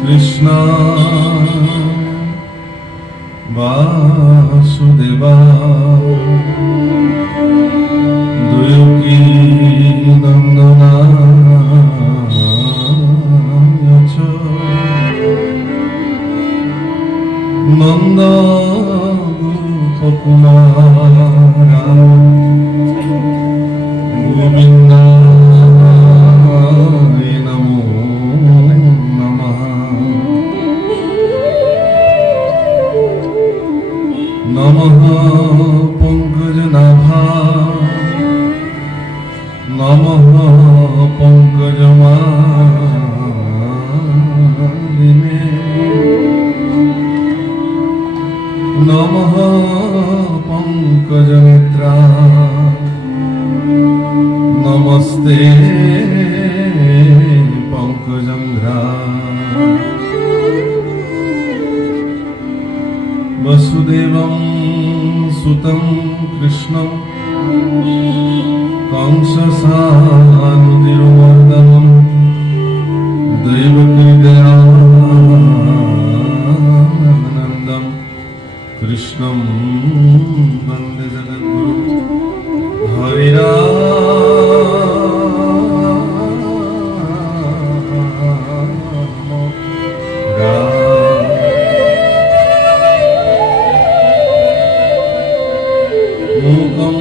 কৃষ্ণ বাসুদেবা দেবকী নন্দনা নন্দ গোপকুমারা গোবিন্দায় নমো নমঃ। নমঃ পঙ্কজনাভা নমঃ পঙ্কজমালিনে নমঃ পঙ্কজমিত্রা নমস্তে পঙ্কজঙ্ঘ্রা। বসুদেবং সুতং কৃষ্ণং কংসসানুতির্মর্দনং দেবকী দয়ানন্দং কৃষ্ণং বন্দে জগদ্গুরু। হরি মূকং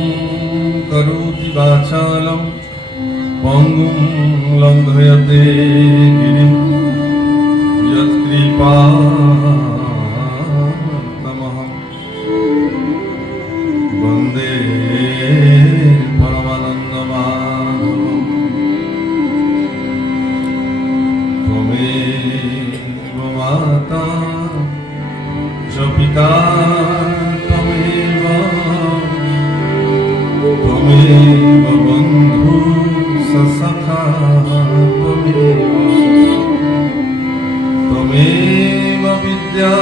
করোতি বাচালং পঙ্গুং লঙ্ঘয়তে গিরিং যৎকৃপাতমহং বন্দে পরমানন্দমাধবং। ত্বমেব মাতা চ পিতা ত্বমেব ত্বমেব বন্ধু সখা ত্বমেব বিদ্যা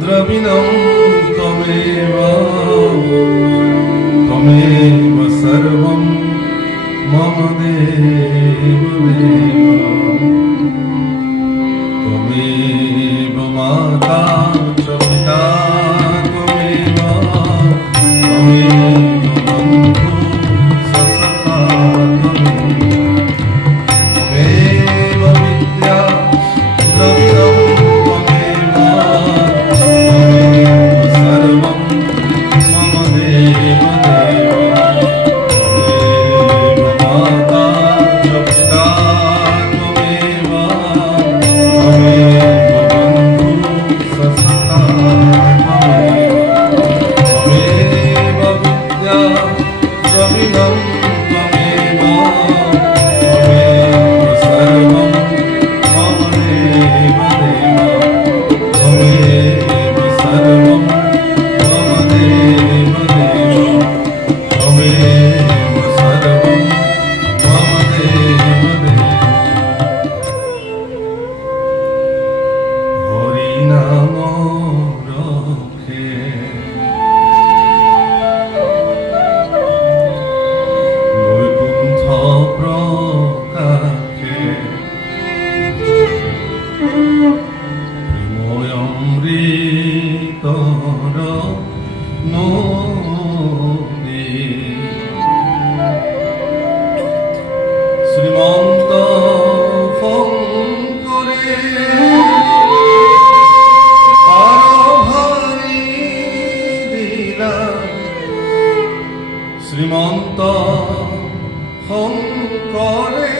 দ্রবিণং ত্বমেব ত্বমেব সর্বং মম দেব দেব। ত্বমেব মাতা চ পিতা ত্বমেব ত্বমেব বন্ধু সখা ত্বমেব বিদ্যা দ্রবিণং ত্বমেব ত্বমেব সর্বং মম দেব দেব। ত্বমেব মাতা চ পিতা ত্বমেব ত্বমেব বন্ধু সখা ত্বমেব বিদ্যা দ্রবিণং ত্বমেব ত্বমেব সর্বং মম দেব দেব। ত্বমেব সর্বং মম দেব দেব। ত্বমেব সর্বং মম দেব দেব। হরি নাম রক্ষে বৈকুণ্ঠ প্রকাশে প্রেময়মৃতর নদী শ্রীমন্ত শঙ্করে পারভারি দিলা শ্রীমন্ত শঙ্করে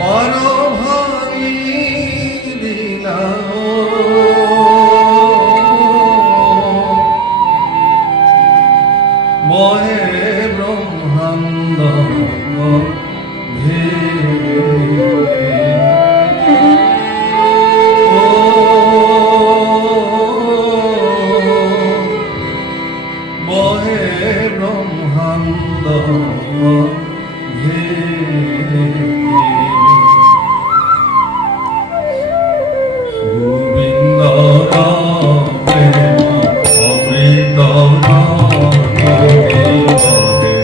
পারভারি দিলা বহে ব্রহ্মাণ্ড ভেদে। বহে ব্রহ্মাণ্ড ভেদে। গোবিন্দ প্রেম অমৃত নদী বহে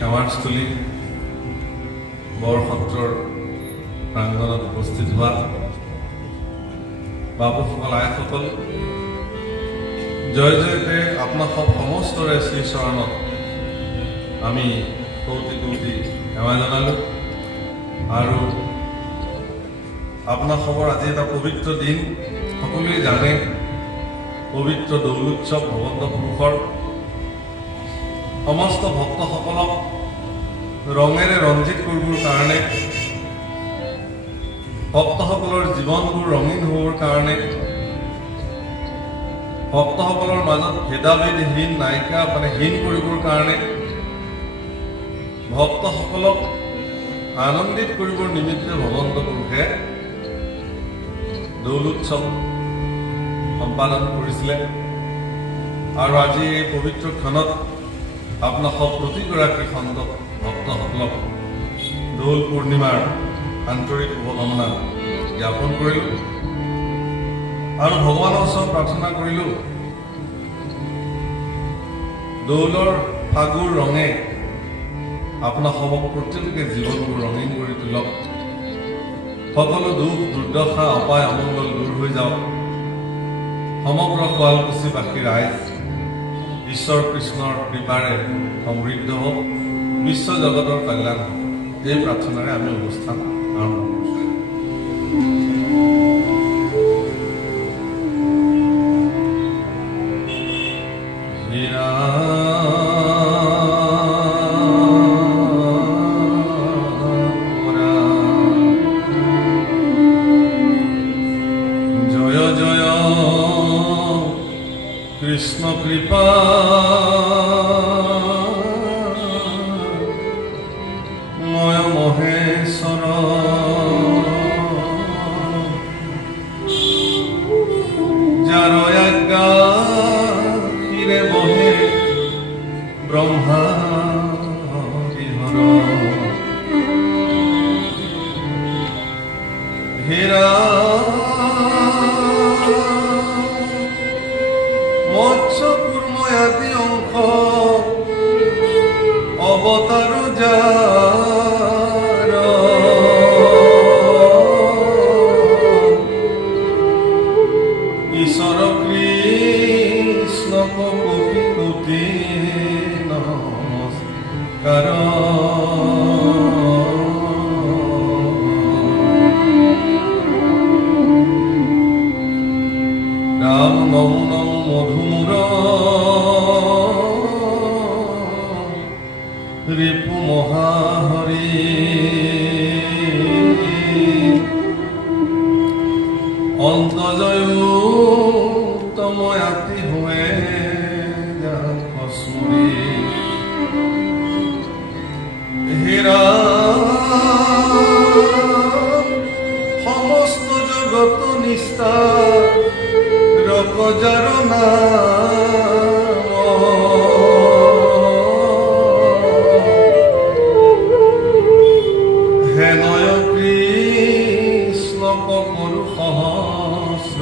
সেৱাস্থলী বৰসত্ৰৰ প্ৰাংগণত উপস্থিত হোৱা বাপুসকল আইসকল জয় জয়তে আপোনাক সমস্তৰে শ্ৰীচৰণত আমি কৌটি কৌটি সেৱা জনালোঁ আৰু আপোনাক খবৰ আজি এটা পবিত্ৰ দিন সকলোৱে জানে পবিত্ৰ দৌল উৎসৱ ভগৱন্ত পুৰুষৰ সমস্ত ভক্তসকলক ৰঙেৰে ৰঞ্জিত কৰিবৰ কাৰণে ভক্তসকলৰ জীৱনবোৰ ৰঙীন হ'বৰ কাৰণে ভক্তসকলৰ মাজত ভেদাভেদহীন নাইকিয়া হীন কৰিবৰ কাৰণে ভক্তসকলক আনন্দিত কৰিবৰ নিমিত্তে ভগৱন্ত পুৰুষে দৌল উৎসৱ সম্পাদন কৰিছিলে। আৰু আজি এই পবিত্ৰ ক্ষণত আপোনালোক প্ৰতিগৰাকী সন্ত ভক্তসকলক দৌল পূৰ্ণিমাৰ আন্তৰিক শুভকামনা জ্ঞাপন কৰিলোঁ আৰু ভগৱানৰ ওচৰত প্ৰাৰ্থনা কৰিলোঁ দৌলৰ ফাগুৰ ৰঙে আপোনাৰ সবক প্ৰত্যেকে জীৱনবোৰ ৰঙীন কৰি তোলক, সকলো দুখ দুৰ্দশা অপায় অমংগল দূৰ হৈ যাওক, সমগ্ৰ শুৱালকুছিবাসী ৰাইজ ঈশ্বৰ কৃষ্ণৰ কৃপাৰে সমৃদ্ধ হওক, বিশ্ব জগতৰ কল্যাণ হওক, এই প্ৰাৰ্থনাৰে আমি অনুষ্ঠান আৰম্ভ কৰিছোঁ। কৃষ্ণ কৃপা ময় মহেশ্বৰ যাৰ আজ্ঞা ক্ষীৰে বহে ব্ৰহ্মা হৰিহৰ হেৰা মৎস্য কুৰ্ময়াদি অংশ অৱতাৰ যাৰ ঈশ্বৰ কৃষ্ণক কোটি কোটি নমস্কাৰ। ৰাম নম নম মধুমূৰ ৰিপু মহাহৰি অন্তজয়ু তময়াতি হয়ে কসমুৰি হেৰা সমস্ত জগত নিষ্ঠা ৰকজাৰ নাম হেনয় কৃষ্ণ কৰু সহস্ৰ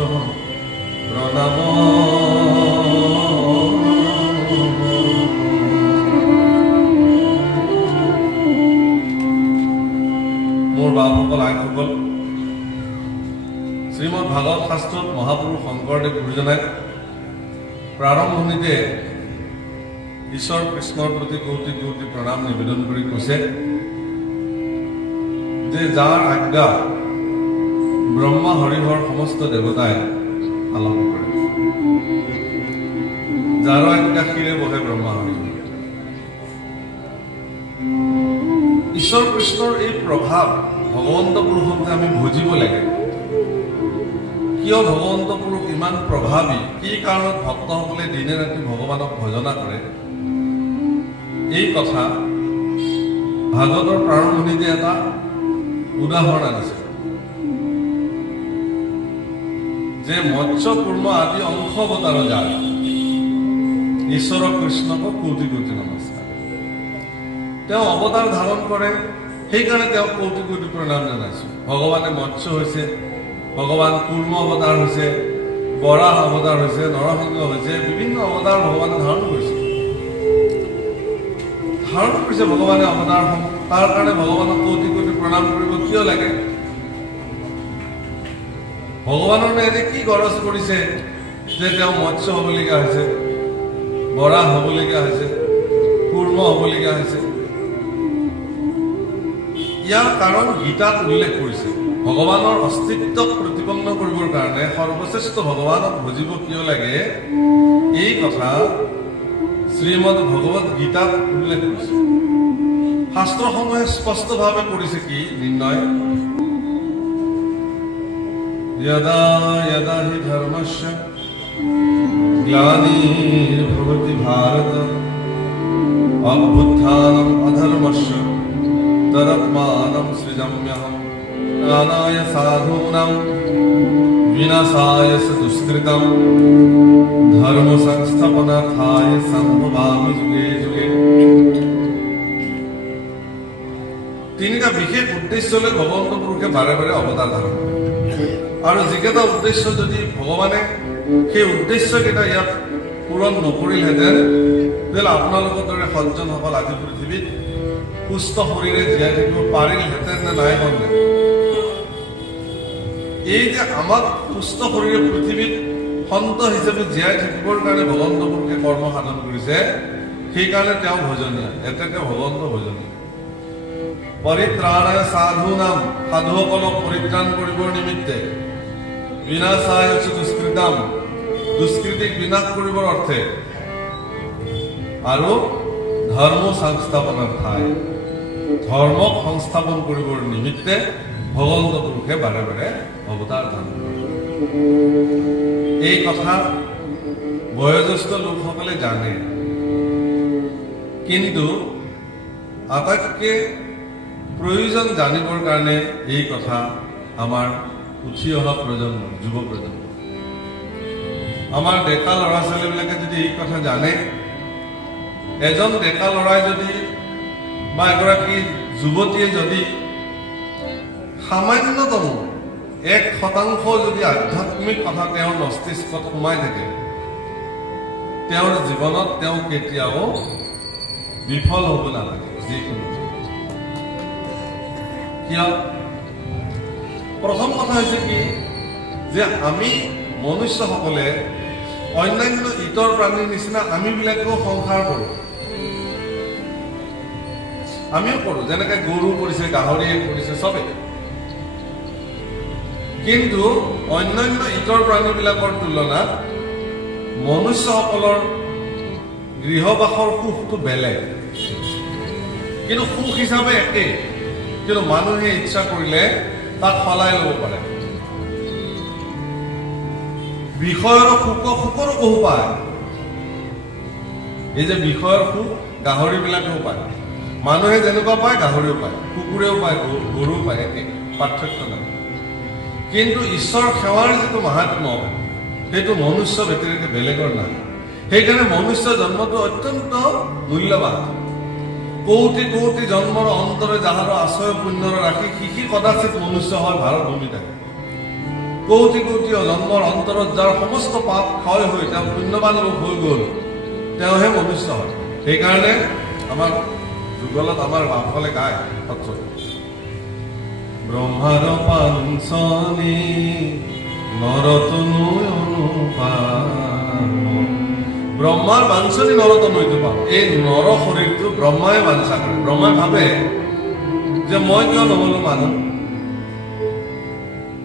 প্ৰণাম। মোৰ বাপসকল আইসকল, শ্ৰীমদ ভাগৱত শাস্ত্ৰত মহাপুৰুষ শংকৰদেৱ গুৰুজনাই প্ৰাৰম্ভণিতে ঈশ্বৰ কৃষ্ণৰ প্ৰতি কৌটি কৌটি প্ৰণাম নিবেদন কৰি কৈছে যে যাৰ আজ্ঞা ব্ৰহ্মা হৰিহৰ সমস্ত দেৱতাই পালন কৰে, যাৰ আজ্ঞা ক্ষীৰে বহে ব্ৰহ্মা হৰিহৰ। ঈশ্বৰ কৃষ্ণৰ এই প্ৰভাৱ ভগৱন্ত পুৰুষক যে আমি বুজিব লাগে। কিয় ভগৱন্ত পুৰুষ ইমান প্ৰভাৱী, কি কাৰণত ভক্তসকলে দিনে ৰাতি ভগৱানক ভজনা কৰে, এই কথা ভাগৱতৰ প্ৰাৰম্ভণিতে এটা উদাহৰণ আনিছে যে মৎস্য কুৰ্ম আদি অংশ অৱতাৰ যাৰ ঈশ্বৰ কৃষ্ণক কোটি কোটি নমস্কাৰ। তেওঁ অৱতাৰ ধাৰণ কৰে, সেইকাৰণে তেওঁক কোটি কোটি প্ৰণাম জনাইছো। ভগৱানে মৎস্য হৈছে, ভগৱান কুৰ্ম অৱতাৰ হৈছে, বৰাহ অৱতাৰ হৈছে, নৰসিংহ হৈছে, বিভিন্ন অৱতাৰ ভগৱানে ধাৰণ কৰিছে ভগৱানে অৱতাৰসমূহ। তাৰ কাৰণে ভগৱানক কোটি কোটি প্ৰণাম কৰিব কিয় লাগে? ভগৱানৰ এনে কি গৰজ কৰিছে যে তেওঁ মৎস্য হ'বলগীয়া হৈছে, বৰাহ হ'বলগীয়া হৈছে, কুৰ্ম হ'বলগীয়া হৈছে? ইয়াৰ কাৰণ গীতাত উল্লেখ কৰিছে। ভগৱানৰ অস্তিত্বক প্ৰতিপন্ন কৰিবৰ কাৰণে সৰ্বশ্ৰেষ্ঠ ভগৱানক ভজিব কিয় লাগে, এই কথা শ্ৰীমদ ভগৱত গীতাত উল্লেখ কৰিছে। শাস্ত্ৰসমূহে স্পষ্টভাৱে কৰিছে কি নিৰ্ণয়, यदा यदा हि धर्मस्य ग्लानिर्भवति भारत अभ्युत्थानम् अधर्मस्य तदात्मानं सृजाम्यहं ज्ञानाय साधूनां विनाशाय च दुष्कृतं धर्म संस्थापनार्थाय सम्भवामि जुगे जुगे। তিনিটা বিশেষ উদ্দেশ্যলৈ ভগৱন্ত পুৰুষে বাৰে বাৰে অৱতাৰ ধাৰণ কৰে আৰু যিকেইটা উদ্দেশ্য যদি ভগৱানে সেই উদ্দেশ্যকেইটা ইয়াত পূৰণ নকৰিলহেঁতেন তেতিয়াহ'লে আপোনালোকৰ দৰে সজ্জনসকল আজি পৃথিৱীত সুস্থ শৰীৰে জীয়াই থাকিব পাৰিলহেঁতেন নে নাই মনে। এই যে আমাক সুস্থ শৰীৰে পৃথিৱীত সন্ত হিচাপে জীয়াই থাকিবৰ কাৰণে ভগৱন্ত পুৰুষে কৰ্ম সাধন কৰিছে, সেইকাৰণে তেওঁ ভোজনীয়, এতেকে ভগৱন্ত ভোজনীয়। পৰিত্ৰাণায় সাধূনাম, সাধুসকলক পৰিত্ৰাণ কৰিবৰ নিমিত্তে, বিনাশায় চ দুষ্কৃতাম, দুষ্কৃতিক বিনাশ কৰিবৰ অৰ্থে, আৰু ধৰ্ম সংস্থাপনাৰ্থায়, ধৰ্মক সংস্থাপন কৰিবৰ নিমিত্তে ভগৱন্ত পুৰুষে বাৰে বাৰে অৱতাৰ ধাৰণ কৰে। এই কথা বয়োজ্যেষ্ঠ লোকসকলে জানে, কিন্তু আটাইতকৈ প্ৰয়োজন জানিবৰ কাৰণে এই কথা আমাৰ উঠি অহা প্ৰজন্ম, যুৱ প্ৰজন্ম, আমাৰ ডেকা ল'ৰা ছোৱালীবিলাকে যদি এই কথা জানে, এজন ডেকা ল'ৰাই যদি বা এগৰাকী যুৱতীয়ে যদি সামান্যতম 1% যদি আধ্যাত্মিক কথা তেওঁৰ মস্তিষ্কত সোমাই থাকে, তেওঁৰ জীৱনত তেওঁ কেতিয়াও বিফল হ'ব নালাগে। যিকোনো কিয়? প্ৰথম কথা হৈছে কি যে আমি মনুষ্যসকলে অন্যান্য ইতৰ প্ৰাণীৰ নিচিনা আমিবিলাকেও সংসাৰ কৰোঁ, আমিও কৰোঁ, যেনেকে গৰু কৰিছে, গাহৰিয়ে কৰিছে, চবেই। কিন্তু অন্যান্য ইতৰ প্ৰাণীবিলাকৰ তুলনাত মনুষ্যসকলৰ গৃহবাসৰ সুখটো বেলেগ, কিন্তু সুখ হিচাপে একেই, কিন্তু মানুহে ইচ্ছা কৰিলে তাক সলাই ল'ব পাৰে। বিষয়ৰ সুখৰো বহু পায়। এই যে বিষয়ৰ সুখ গাহৰিবিলাকেও পায়, মানুহে যেনেকুৱা পায় গাহৰিও পায়, কুকুৰেও পায়, গৰুও পায়, একে, পাৰ্থক্য নাই। কিন্তু ঈশ্বৰ সেৱাৰ যিটো মাহাত্ম্য, সেইটো মনুষ্য ব্যতিৰেকে বেলেগৰ নাই। সেইকাৰণে মনুষ্য জন্মটো অত্যন্ত মূল্যৱান। কৌটি কৌটি জন্মৰ অন্তৰে যাহাৰ আশ্ৰয় পুণ্যৰ ৰাখি শিশি কদাচিত মনুষ্য হয় ভাৰত ভূমি থাকে। কৌটি কৌটি জন্মৰ অন্তৰত যাৰ সমস্ত পাপ ক্ষয় হৈ তেওঁ পুণ্যৱান লোক হৈ গ'ল, তেওঁহে মনুষ্য হয়। সেইকাৰণে আমাৰ যুগলত আমাৰ বাপসকলে গায় সত্ৰত, ব্ৰহ্মাৰ পাঞ্চনী নৰতনু অনুপাম, ব্ৰহ্মাৰ বাঞ্চনী নৰতনৈটো পাম। এই নৰ শৰীৰটো ব্ৰহ্মাই বাঞ্চা কৰে। ব্ৰহ্মাই ভাবে যে মই কিয় নহলো মানুহ,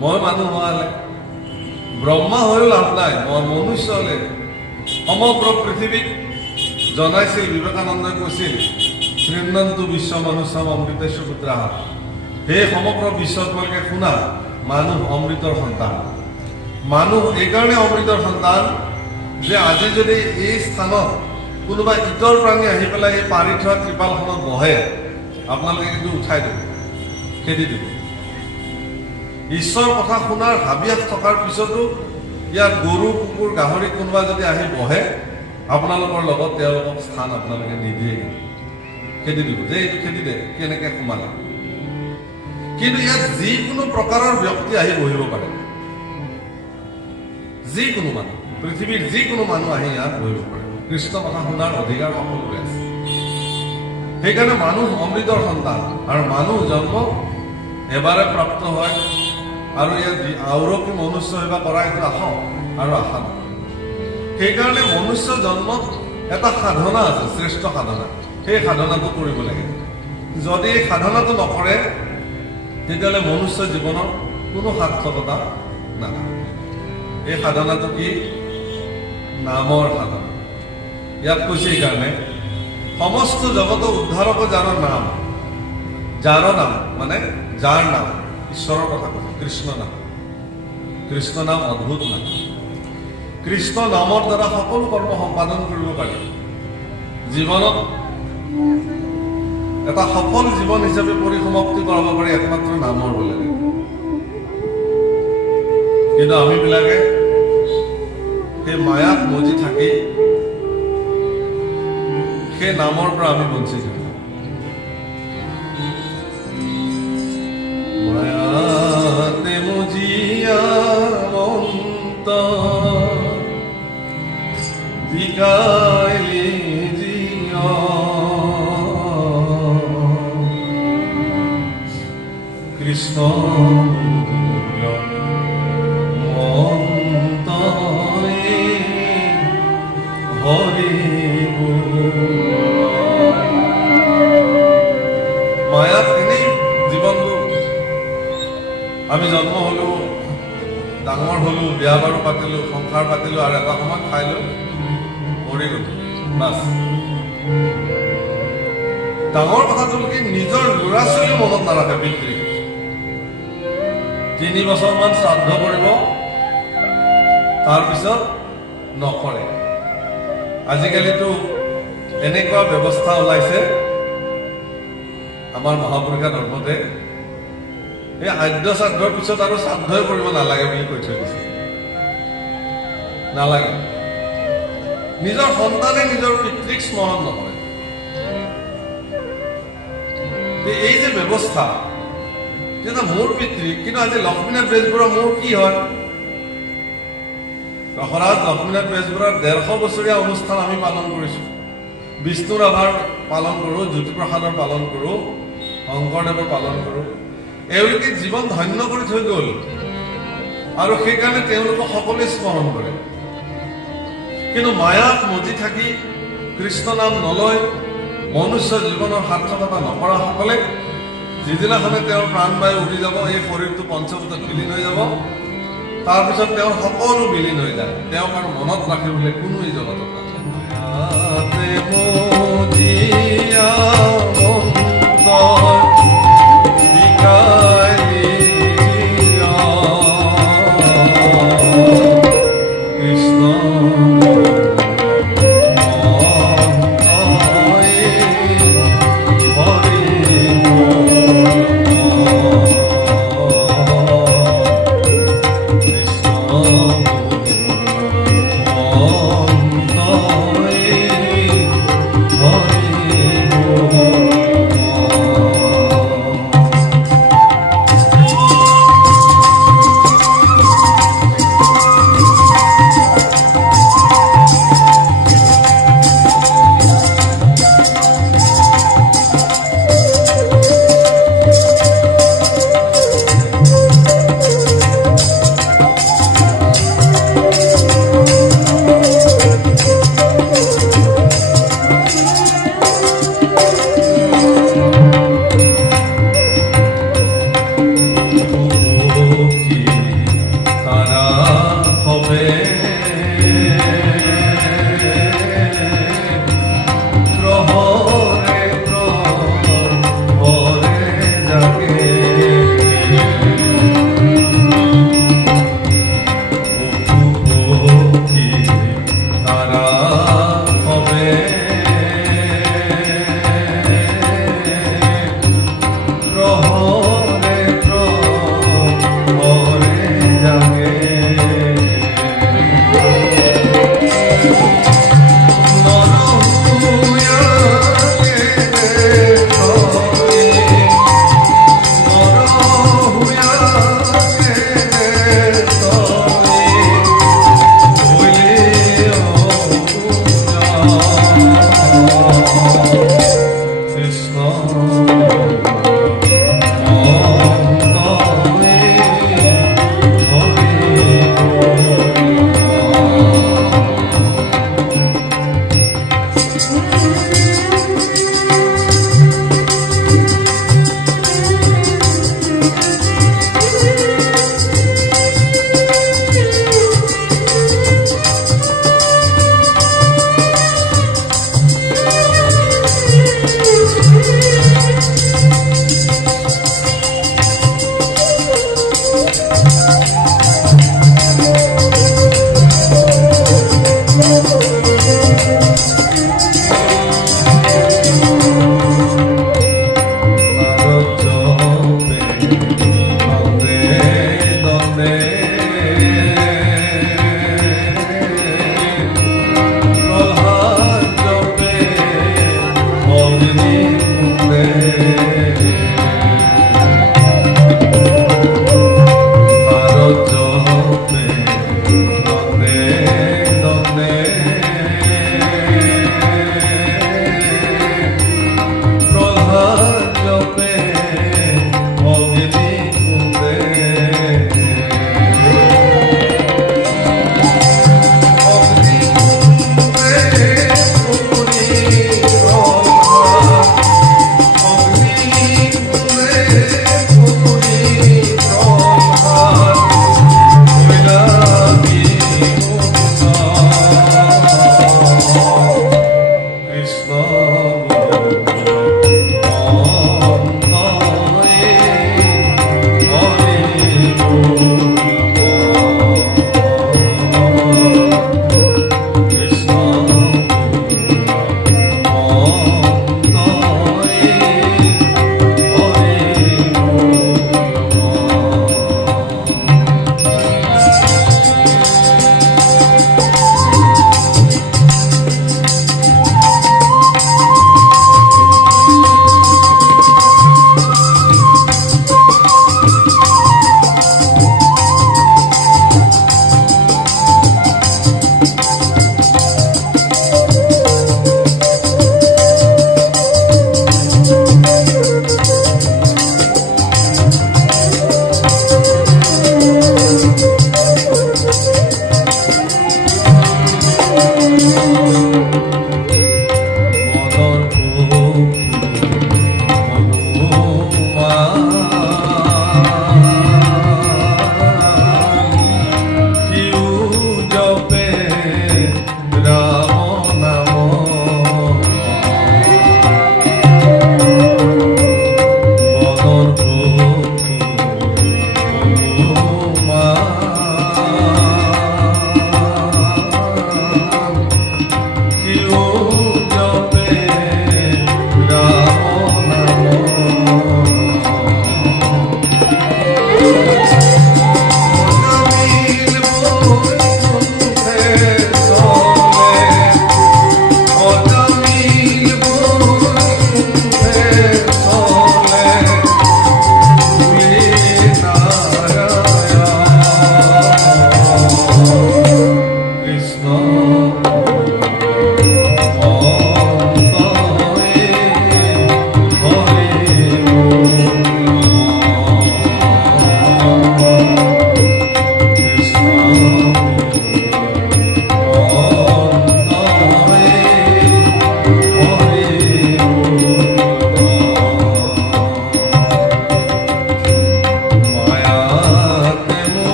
মই মানুহ হোৱালে, ব্ৰহ্মা হৈও লাভ নাই, মই মনুষ্য হলে সমগ্ৰ পৃথিৱীক জনাইছিল। বিবেকানন্দই কৈছিল, শৃণ্বন্তু বিশ্ব মনুষ্যম অমৃতেষু পুত্ৰাঃ, সেই সমগ্ৰ বিশ্বত তোমালোকে শুনা, মানুহ অমৃতৰ সন্তান। মানুহ এইকাৰণে অমৃতৰ সন্তান যে আজি যদি এই স্থানত কোনোবা ইতৰ প্ৰাণী আহি পেলাই এই পাৰি থোৱা ত্ৰিপালখনত বহে, আপোনালোকে কিন্তু উঠাই দিব, খেদি দিব। ঈশ্বৰ কথা শুনাৰ হাবিয়াস থকাৰ পিছতো ইয়াত গৰু, কুকুৰ, গাহৰি কোনোবা যদি আহি বহে, আপোনালোকৰ লগত তেওঁলোকক স্থান আপোনালোকে নিদিয়ে, খেদি দিব, যে এইটো খেদি দে, কেনেকে সোমালে। কিন্তু ইয়াত যিকোনো প্ৰকাৰৰ ব্যক্তি আহি বহিব পাৰে, যিকোনো মানুহ, পৃথিৱীৰ যিকোনো মানুহ আহি ইয়াত বহিব পাৰে। কৃষ্ণ কথা শুনাৰ অধিকাৰ সকলোৰে আছে। সেইকাৰণে মানুহ অমৃতৰ সন্তান, আৰু মানুহ জন্ম এবাৰে প্ৰাপ্ত হয়, আৰু ইয়াত আৰু কি মনুষ্য সেৱা কৰা এইটো আশা আৰু আশা নহয়। সেইকাৰণে মনুষ্য জন্মত এটা সাধনা আছে, শ্ৰেষ্ঠ সাধনা। সেই সাধনাটো কৰিব লাগে। যদি এই সাধনাটো নকৰে তেতিয়াহ'লে মনুষ্য জীৱনৰ কোনো সাৰ্থকতা নাথাকে। এই সাধনাটো কি? নামৰ সাধনা। ইয়াত কৈছে সেইকাৰণে সমস্ত জগত উদ্ধাৰক যাৰ নাম, যাৰ নাম মানে যাৰ নাম, ঈশ্বৰৰ কথা কৈছে, কৃষ্ণ নাম। কৃষ্ণ নাম অদ্ভুত নাম। কৃষ্ণ নামৰ দ্বাৰা সকলো কৰ্ম সম্পাদন কৰিব পাৰি। জীৱনত এটা সফল জীৱন হিচাপে পৰিসমাপ্তি কৰাব পাৰি একমাত্ৰ নামৰ বিলাকে। কিন্তু আমি বিলাকে সেই মায়াত মজি থাকি সেই নামৰ পৰা আমি বঞ্চিত হওঁ। মায়াতে মজিয়া মন্ত বিকাইলি জিয় কৃষ্ণ মায়াত এনেই জীৱনটো আমি জন্ম হলো, ডাঙৰ হলো, বিয়া বাৰু পাতিলো, সংসাৰ পাতিলো, আৰু এটা সময়ত খাই লৈ মৰি গলো, বাছ। ডাঙৰ কথাটো কি, নিজৰ ল'ৰা ছোৱালীও মনত নাৰাখে। পিতৃ 3 বছৰমান শ্ৰাদ্ধ কৰিব, তাৰপিছত নকৰে। আজিকালিতো এনেকুৱা ব্যৱস্থা ওলাইছে আমাৰ মহাপুৰুষে ধৰ্মতে, এই আদ্য শ্ৰাদ্ধৰ পিছত আৰু শ্ৰাদ্ধই কৰিব নালাগে বুলি কৈ থৈ দিছে। নালাগে। নিজৰ সন্তানে নিজৰ পিতৃক স্মৰণ নকৰে। এই যে ব্যৱস্থা, যেনে মোৰ পিতৃ, কিন্তু আজি লক্ষ্মীনাথ বেজবৰুৱা মোৰ কি হয়? ৰসৰাজ লক্ষ্মীনাথ বেজবৰুৱাৰ 150 বছৰীয়া অনুষ্ঠান আমি পালন কৰিছো। বিষ্ণু ৰাভাৰ পালন কৰোঁ, জ্যোতিপ্ৰসাদৰ পালন কৰোঁ, শংকৰদেৱৰ পালন কৰোঁ। এওঁলোকে জীৱন ধন্য কৰি থৈ গ'ল, আৰু সেইকাৰণে তেওঁলোকক সকলোৱে স্মৰণ কৰে। কিন্তু মায়াত মজি থাকি কৃষ্ণ নাম নলয়, মনুষ্য জীৱনৰ সাৰ্থকতা নকৰাসকলে যিদিনাখনে তেওঁৰ প্ৰাণবায়ু উৰি যাব, এই শৰীৰটো পঞ্চভূতত বিলীন হৈ যাব, তাৰপিছত তেওঁৰ সকলো বিলীন হৈ যায়। তেওঁক আৰু মনত ৰাখিবলৈ কোনো এই জগতত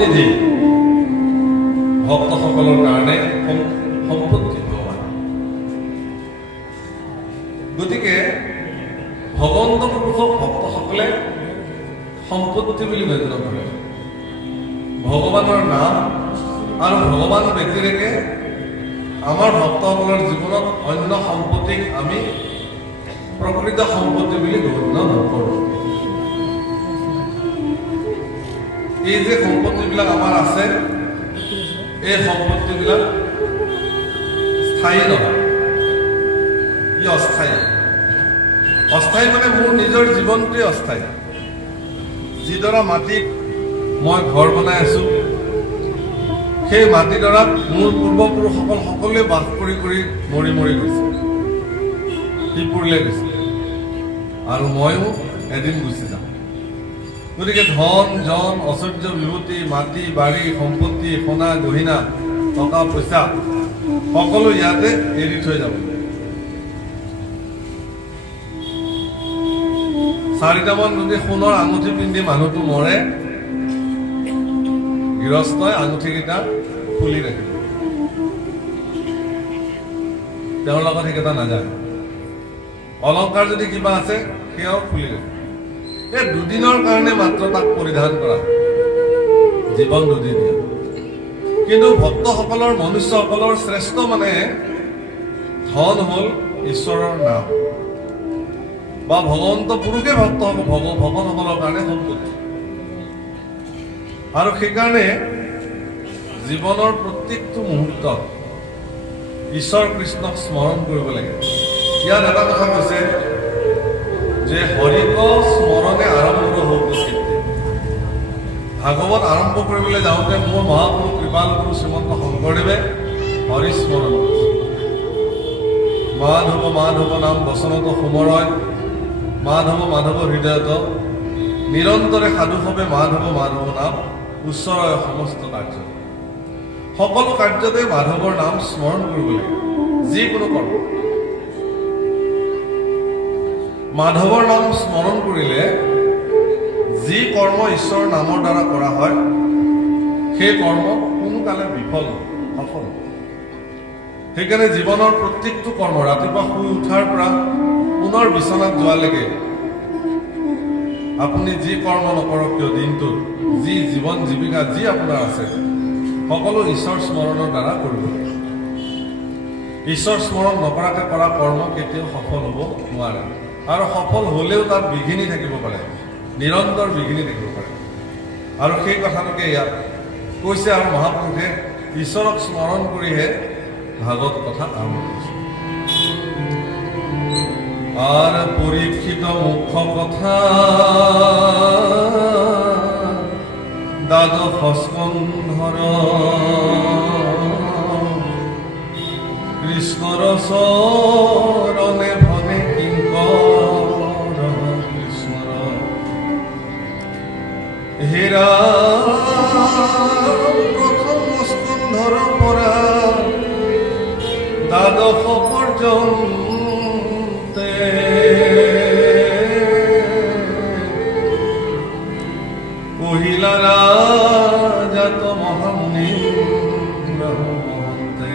পৰমনিধি ভক্তসকলৰ কাৰণে সম্পত্তি ভগৱান। গতিকে ভগৱন্ত পুৰুষক ভক্তসকলে সম্পত্তি বুলি গণ্য কৰে। ভগৱানৰ নাম আৰু ভগৱান ব্যতিৰেকে আমাৰ ভক্তসকলৰ জীৱনত অন্য সম্পত্তিক আমি প্ৰকৃত সম্পত্তি বুলি গণ্য নকৰোঁ। এই যে সম্পত্তিবিলাক আমাৰ আছে, এই সম্পত্তিবিলাক স্থায়ী নহয়, ই অস্থায়ী। অস্থায়ী মানে মোৰ নিজৰ জীৱনটোৱে অস্থায়ী। যিডৰা মাটিত মই ঘৰ বনাই আছো, সেই মাটিডৰাত মোৰ পূৰ্বপুৰুষসকল সকলোৱে বাস কৰি কৰি মৰি মৰি গৈছে, পিপুৰলে গৈছে, আৰু ময়ো এদিন গুচি যাম। গতিকে ধন জন ঐশ্বৰ্য বিভূতি মাটি বাৰী সম্পত্তি সোণা গহিনা টকা পইচা সকলো ইয়াতে এৰি থৈ যাব। 4টামান যদি সোণৰ আঙুঠি পিন্ধি মানুহটো মৰে, গৃহস্থই আঙুঠিকেইটা খুলি ৰাখিব, তেওঁৰ লগত সেইকেইটা নাযায়। অলংকাৰ যদি কিবা আছে সেয়াও খুলি ৰাখিব। এই দুদিনৰ কাৰণে মাত্ৰ তাক পৰিধান কৰা, জীৱন দুদিনীয়া। কিন্তু ভক্তসকলৰ মনুষ্যসকলৰ শ্ৰেষ্ঠ মানে ধন হ'ল ঈশ্বৰৰ নাম বা ভগৱন্ত পুৰুষে ভকতসকলৰ কাৰণে সম্পত্তি। আৰু সেইকাৰণে জীৱনৰ প্ৰত্যেকটো মুহূৰ্তত ঈশ্বৰ কৃষ্ণক স্মৰণ কৰিব লাগে। ইয়াত এটা কথা কৈছে যে হৰিক স্মৰণে আৰম্ভ হওক কীৰ্তি। ভাগৱত আৰম্ভ কৰিবলৈ যাওঁতে মোৰ মহাপুৰুষ কৃপাল গুৰু শ্ৰীমন্ত শংকৰদেৱে হৰি স্মৰণ কৰিছে। মাধৱ মাধৱ নাম বচনত সুমৰয়, মাধৱ মাধৱ হৃদয়ত নিৰন্তৰে সাধু হবে মাধৱ মাধৱ নাম উচ্চৰয় সমস্ত কাৰ্য। সকলো কাৰ্যতে মাধৱৰ নাম স্মৰণ কৰিব লাগে, যিকোনো কৰ্ম। মাধৱৰ নাম স্মৰণ কৰিলে যি কৰ্ম ঈশ্বৰৰ নামৰ দ্বাৰা কৰা হয়, সেই কৰ্ম কোনোকালে বিফল সফল। সেইকাৰণে জীৱনৰ প্ৰত্যেকটো কৰ্ম, ৰাতিপুৱা শুই উঠাৰ পৰা পুনৰ বিচনাত যোৱালৈকে আপুনি যি কৰ্ম নকৰক কিয় দিনটোত, যি জীৱন জীৱিকা যি আপোনাৰ আছে, সকলো ঈশ্বৰ স্মৰণৰ দ্বাৰা কৰিব। ঈশ্বৰ স্মৰণ নকৰাকৈ কৰা কৰ্ম কেতিয়াও সফল হ'ব নোৱাৰে। আৰু সফল হ'লেও তাত বিঘিনি থাকিব পাৰে, নিৰন্তৰ বিঘিনি থাকিব পাৰে। আৰু সেই কথাটোকে ইয়াত কৈছে। আৰু মহাপুৰুষে ঈশ্বৰক স্মৰণ কৰিহে ভাগৱত কথা আৰম্ভ কৰিছে। আৰ পৰীক্ষিত মুখ্য কথা দ্বাদশ স্কন্ধৰ কৃষ্ণৰ চৰণে ভনে কিংকৰ কৃষ্ণৰ হেৰা প্ৰথম স্কন্ধৰ পৰা দ্বাদশ পৰ্যন্ত কহিলা ৰাজাত মহামুনি ব্ৰহ্মতে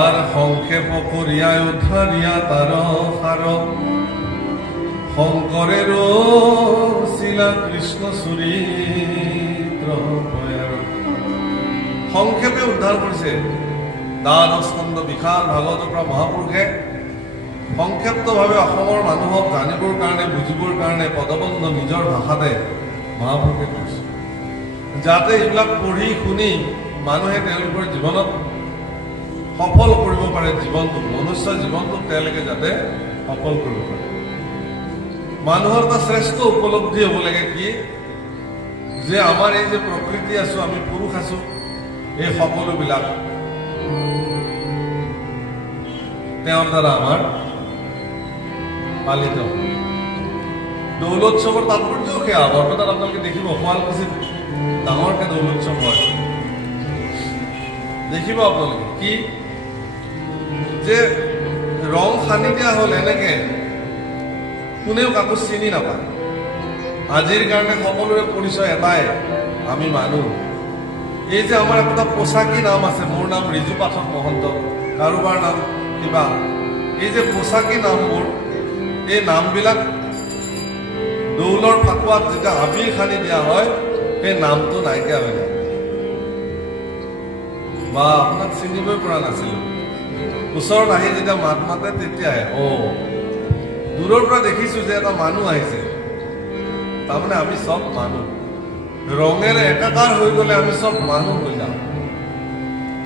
আৰ সংক্ষেপ কৰিয়া উদ্ধাৰিয়া তাৰ সাৰ শঙ্কৰেৰ শিলা কৃষ্ণ চৰিত্ৰ সংক্ষেপে উদ্ধাৰ কৰিছে। দ্বাদশ স্কন্ধ বিশাল ভাগৱতৰ পৰা মহাপুৰুষে সংক্ষিপ্তভাৱে অসমৰ মানুহক জানিবৰ কাৰণে, বুজিবৰ কাৰণে পদবন্ধ নিজৰ ভাষাতে মহাপুৰুষে কৈছে, যাতে এইবিলাক পঢ়ি শুনি মানুহে তেওঁলোকৰ জীৱনত সফল কৰিব পাৰে। জীৱনটোক, মনুষ্য জীৱনটোক তেওঁলোকে যাতে সফল কৰিব পাৰে। মানুহৰ এটা শ্ৰেষ্ঠ উপলব্ধি হ'ব লাগে কি, যে আমাৰ এই যে প্ৰকৃতি আছো, আমি পুৰুষ আছো, এই সকলোবিলাক তেওঁৰ দ্বাৰা আমাৰ পালিত। দৌলোৎসৱৰ তাৎপৰ্যও সেয়া। বৰপেটাত আপোনালোকে দেখিব, শুৱালকুছিত ডাঙৰকে দৌলোৎসৱ হয়, দেখিব আপোনালোকে কি যে ৰং সানি দিয়া হ'ল, এনেকে কোনেও কাকো চিনি নাপায়। আজিৰ কাৰণে সকলোৰে পৰিচয় এটাই, আমি মানুহ। এই যে আমাৰ এটা পোচাকী নাম আছে, মোৰ নাম ৰিজু পাঠক মহন্ত, কাৰোবাৰ নাম কিবা, এই যে পোচাকী নামবোৰ, এই নামবিলাক দৌলৰ ফাকুৱাত যেতিয়া আবিৰ সানি দিয়া হয়, সেই নামটো নাইকিয়া হৈ যায়। বা আপোনাক চিনিবই পৰা নাছিলো, ওচৰত আহি যেতিয়া মাত মাতে তেতিয়াই দূৰৰ পৰা দেখিছো যে এটা মানুহ আহিছে। তাৰমানে আমি চব মানুহ, ৰঙেৰে একাকাৰ হৈ গলে আমি চব মানুহ হৈ যাওঁ।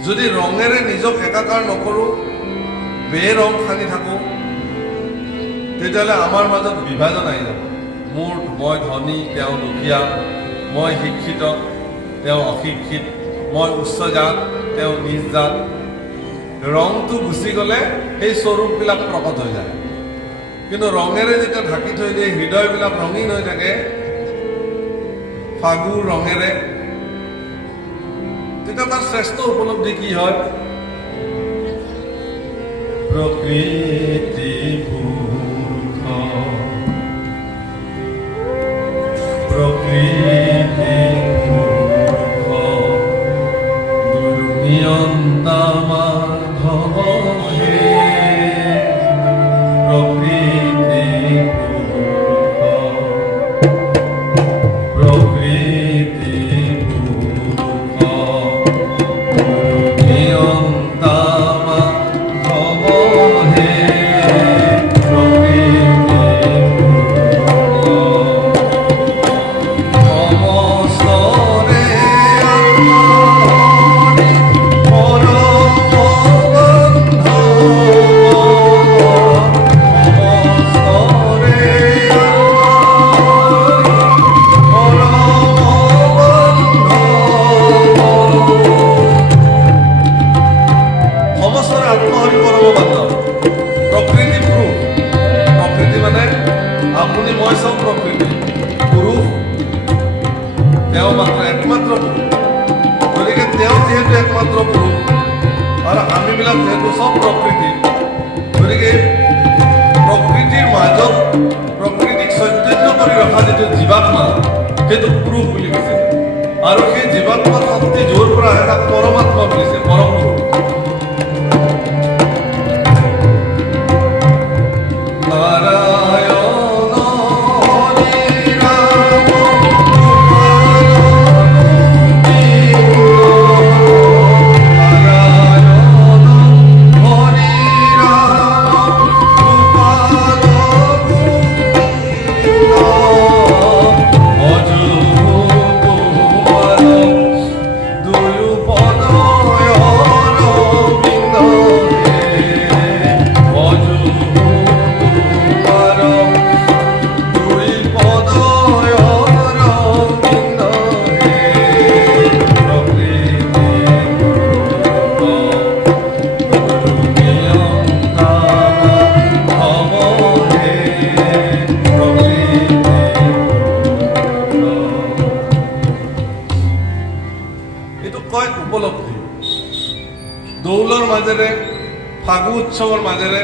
যদি ৰঙেৰে নিজক একাকাৰ নকৰো, বেৰং সানি থাকো, তেতিয়াহ'লে আমাৰ মাজত বিভাজন আহি যাব। মই ধনী, তেওঁ দুখীয়া, মই শিক্ষিত, তেওঁ অশিক্ষিত, মই উচ্চ জাত, তেওঁ নিজ জাত। ৰংটো গুচি গলে সেই স্বৰূপবিলাক প্ৰকট হৈ যায়। কিন্তু ৰঙেৰে যেতিয়া ঢাকি থৈ দিয়ে, হৃদয়বিলাক ৰঙীন হৈ থাকে ফাগুৰ ৰঙেৰে, তেতিয়া তাৰ শ্ৰেষ্ঠ উপলব্ধি কি হয়? প্ৰকৃতি পুৰুষ, প্ৰকৃতি পুৰুষ, দুৰ্নিয়ন্তা মাধৱ হে, প্ৰকৃতি পুৰুষ, প্ৰকৃতি পুৰুষ, দুৰ্নিয়ন্তা মাধৱ হে, প্ৰকৃতি সমস্তৰে আত্মহৰি পৰম বন্ধ, সমস্তৰে আত্মহৰি পৰম বন্ধ। প্ৰকৃতি পুৰুষ, প্ৰকৃতি মানে আপুনি মই চব প্ৰকৃতি। পুৰুষ তেওঁ মাত্ৰ একমাত্ৰ পুৰুষ, গতিকে তেওঁ যিহেতু একমাত্ৰ পুৰুষ আৰু আমিবিলাক যিহেতু চব প্ৰকৃতি, গতিকে প্ৰকৃতিৰ মাজত প্ৰকৃতিক চৈতন্য কৰি ৰখা যিটো জীৱাত্মা, সেইটো পুৰুষ বুলি কৈছে। আৰু সেই জীৱাত্মাৰ শক্তি য'ৰ পৰা আহে তাক পৰমাত্মা বুলিছে, পৰম পুৰুষ। নাৰায়ণ হৰি ৰাম উপলব্ধি। দৌলৰ মাজেৰে, ফাগু উৎসৱৰ মাজেৰে,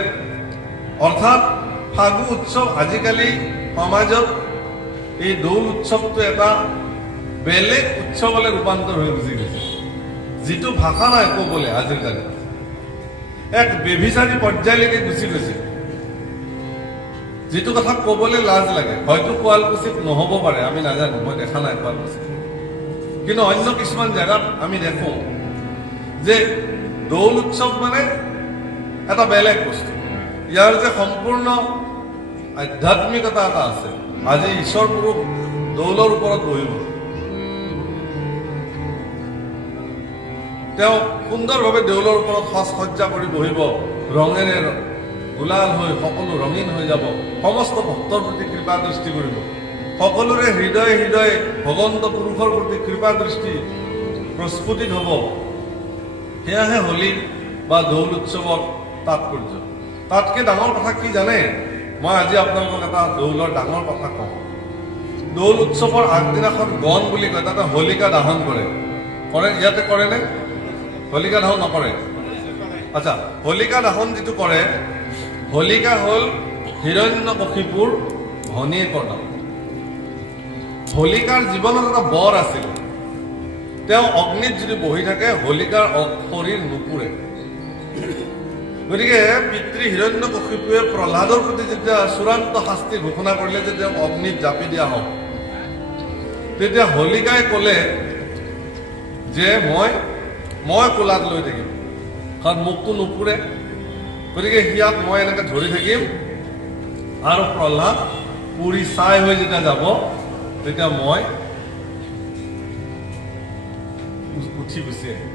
অৰ্থাৎ ফাগু উৎসৱ আজিকালি সমাজত এই দৌল উৎসৱটো এটা বেলেগ উৎসৱলৈ ৰূপান্তৰ হৈ গুচি গৈছে, যিটো ভাষা নাই ক'বলৈ আজিৰ তাৰিখত, এক বেভিচাৰী পৰ্যায়লৈকে গুচি গৈছে, যিটো কথা ক'বলৈ লাজ লাগে। হয়তো শুৱালকুছিত নহ'ব পাৰে, আমি নাজানো, মই দেখা নাই শুৱালকুছিত, কিন্তু অন্য কিছুমান জেগাত আমি দেখো যে দৌল উৎসৱ মানে এটা বেলেগ বস্তু। ইয়াৰ যে সম্পূৰ্ণ আধ্যাত্মিকতা এটা আছে। আজি ঈশ্বৰ পুৰুষ দৌলৰ ওপৰত বহিব, তেওঁ সুন্দৰভাৱে দৌলৰ ওপৰত সাজ সজ্জা কৰি বহিব, ৰঙেৰে গুলাল হৈ সকলো ৰঙীন হৈ যাব, সমস্ত ভক্তৰ প্ৰতি কৃপা দৃষ্টি কৰিব, সকলোৰে হৃদয়ে হৃদয়ে ভগৱন্ত পুৰুষৰ প্ৰতি কৃপা দৃষ্টি প্ৰস্ফুটিত হ'ব। সেয়াহে হোলীৰ বা দৌল উৎসৱৰ তাৎপৰ্য। তাতকৈ ডাঙৰ কথা কি জানে? মই আজি আপোনালোকক এটা দৌলৰ ডাঙৰ কথা কওঁ। দৌল উৎসৱৰ আগদিনাখন গণ বুলি কয়, তাতে হোলিকা দাহন কৰে। ইয়াতে কৰেনে? হোলিকা দাহন নকৰে? আচ্ছা, হোলিকা দাহন যিটো কৰে, হোলিকা হ'ল হিৰণ্যকশিপুৰ ভনীয়েকৰ নাম। হোলিকাৰ জীৱনত এটা বৰ আছিল, তেওঁ অগ্নিত যদি বহি থাকে হোলিকাৰ শৰীৰ নুপুৰে। গতিকে পিতৃ হিৰণ্যকশিপুৱে প্ৰহ্লাদৰ প্ৰতি যেতিয়া চূড়ান্ত শাস্তি ঘোষণা কৰিলে যে তেওঁক অগ্নিত জাপি দিয়া হওক, তেতিয়া হোলিকাই ক'লে যে মই কোলাত লৈ থাকিম, কাৰণ মোকতো নুপুৰে, গতিকে সিয়াক মই এনেকে ধৰি থাকিম, আৰু প্ৰহ্লাদ পুৰি ছাই হৈ যেতিয়া যাব তেতিয়া মই উঠি গুচি আহিম।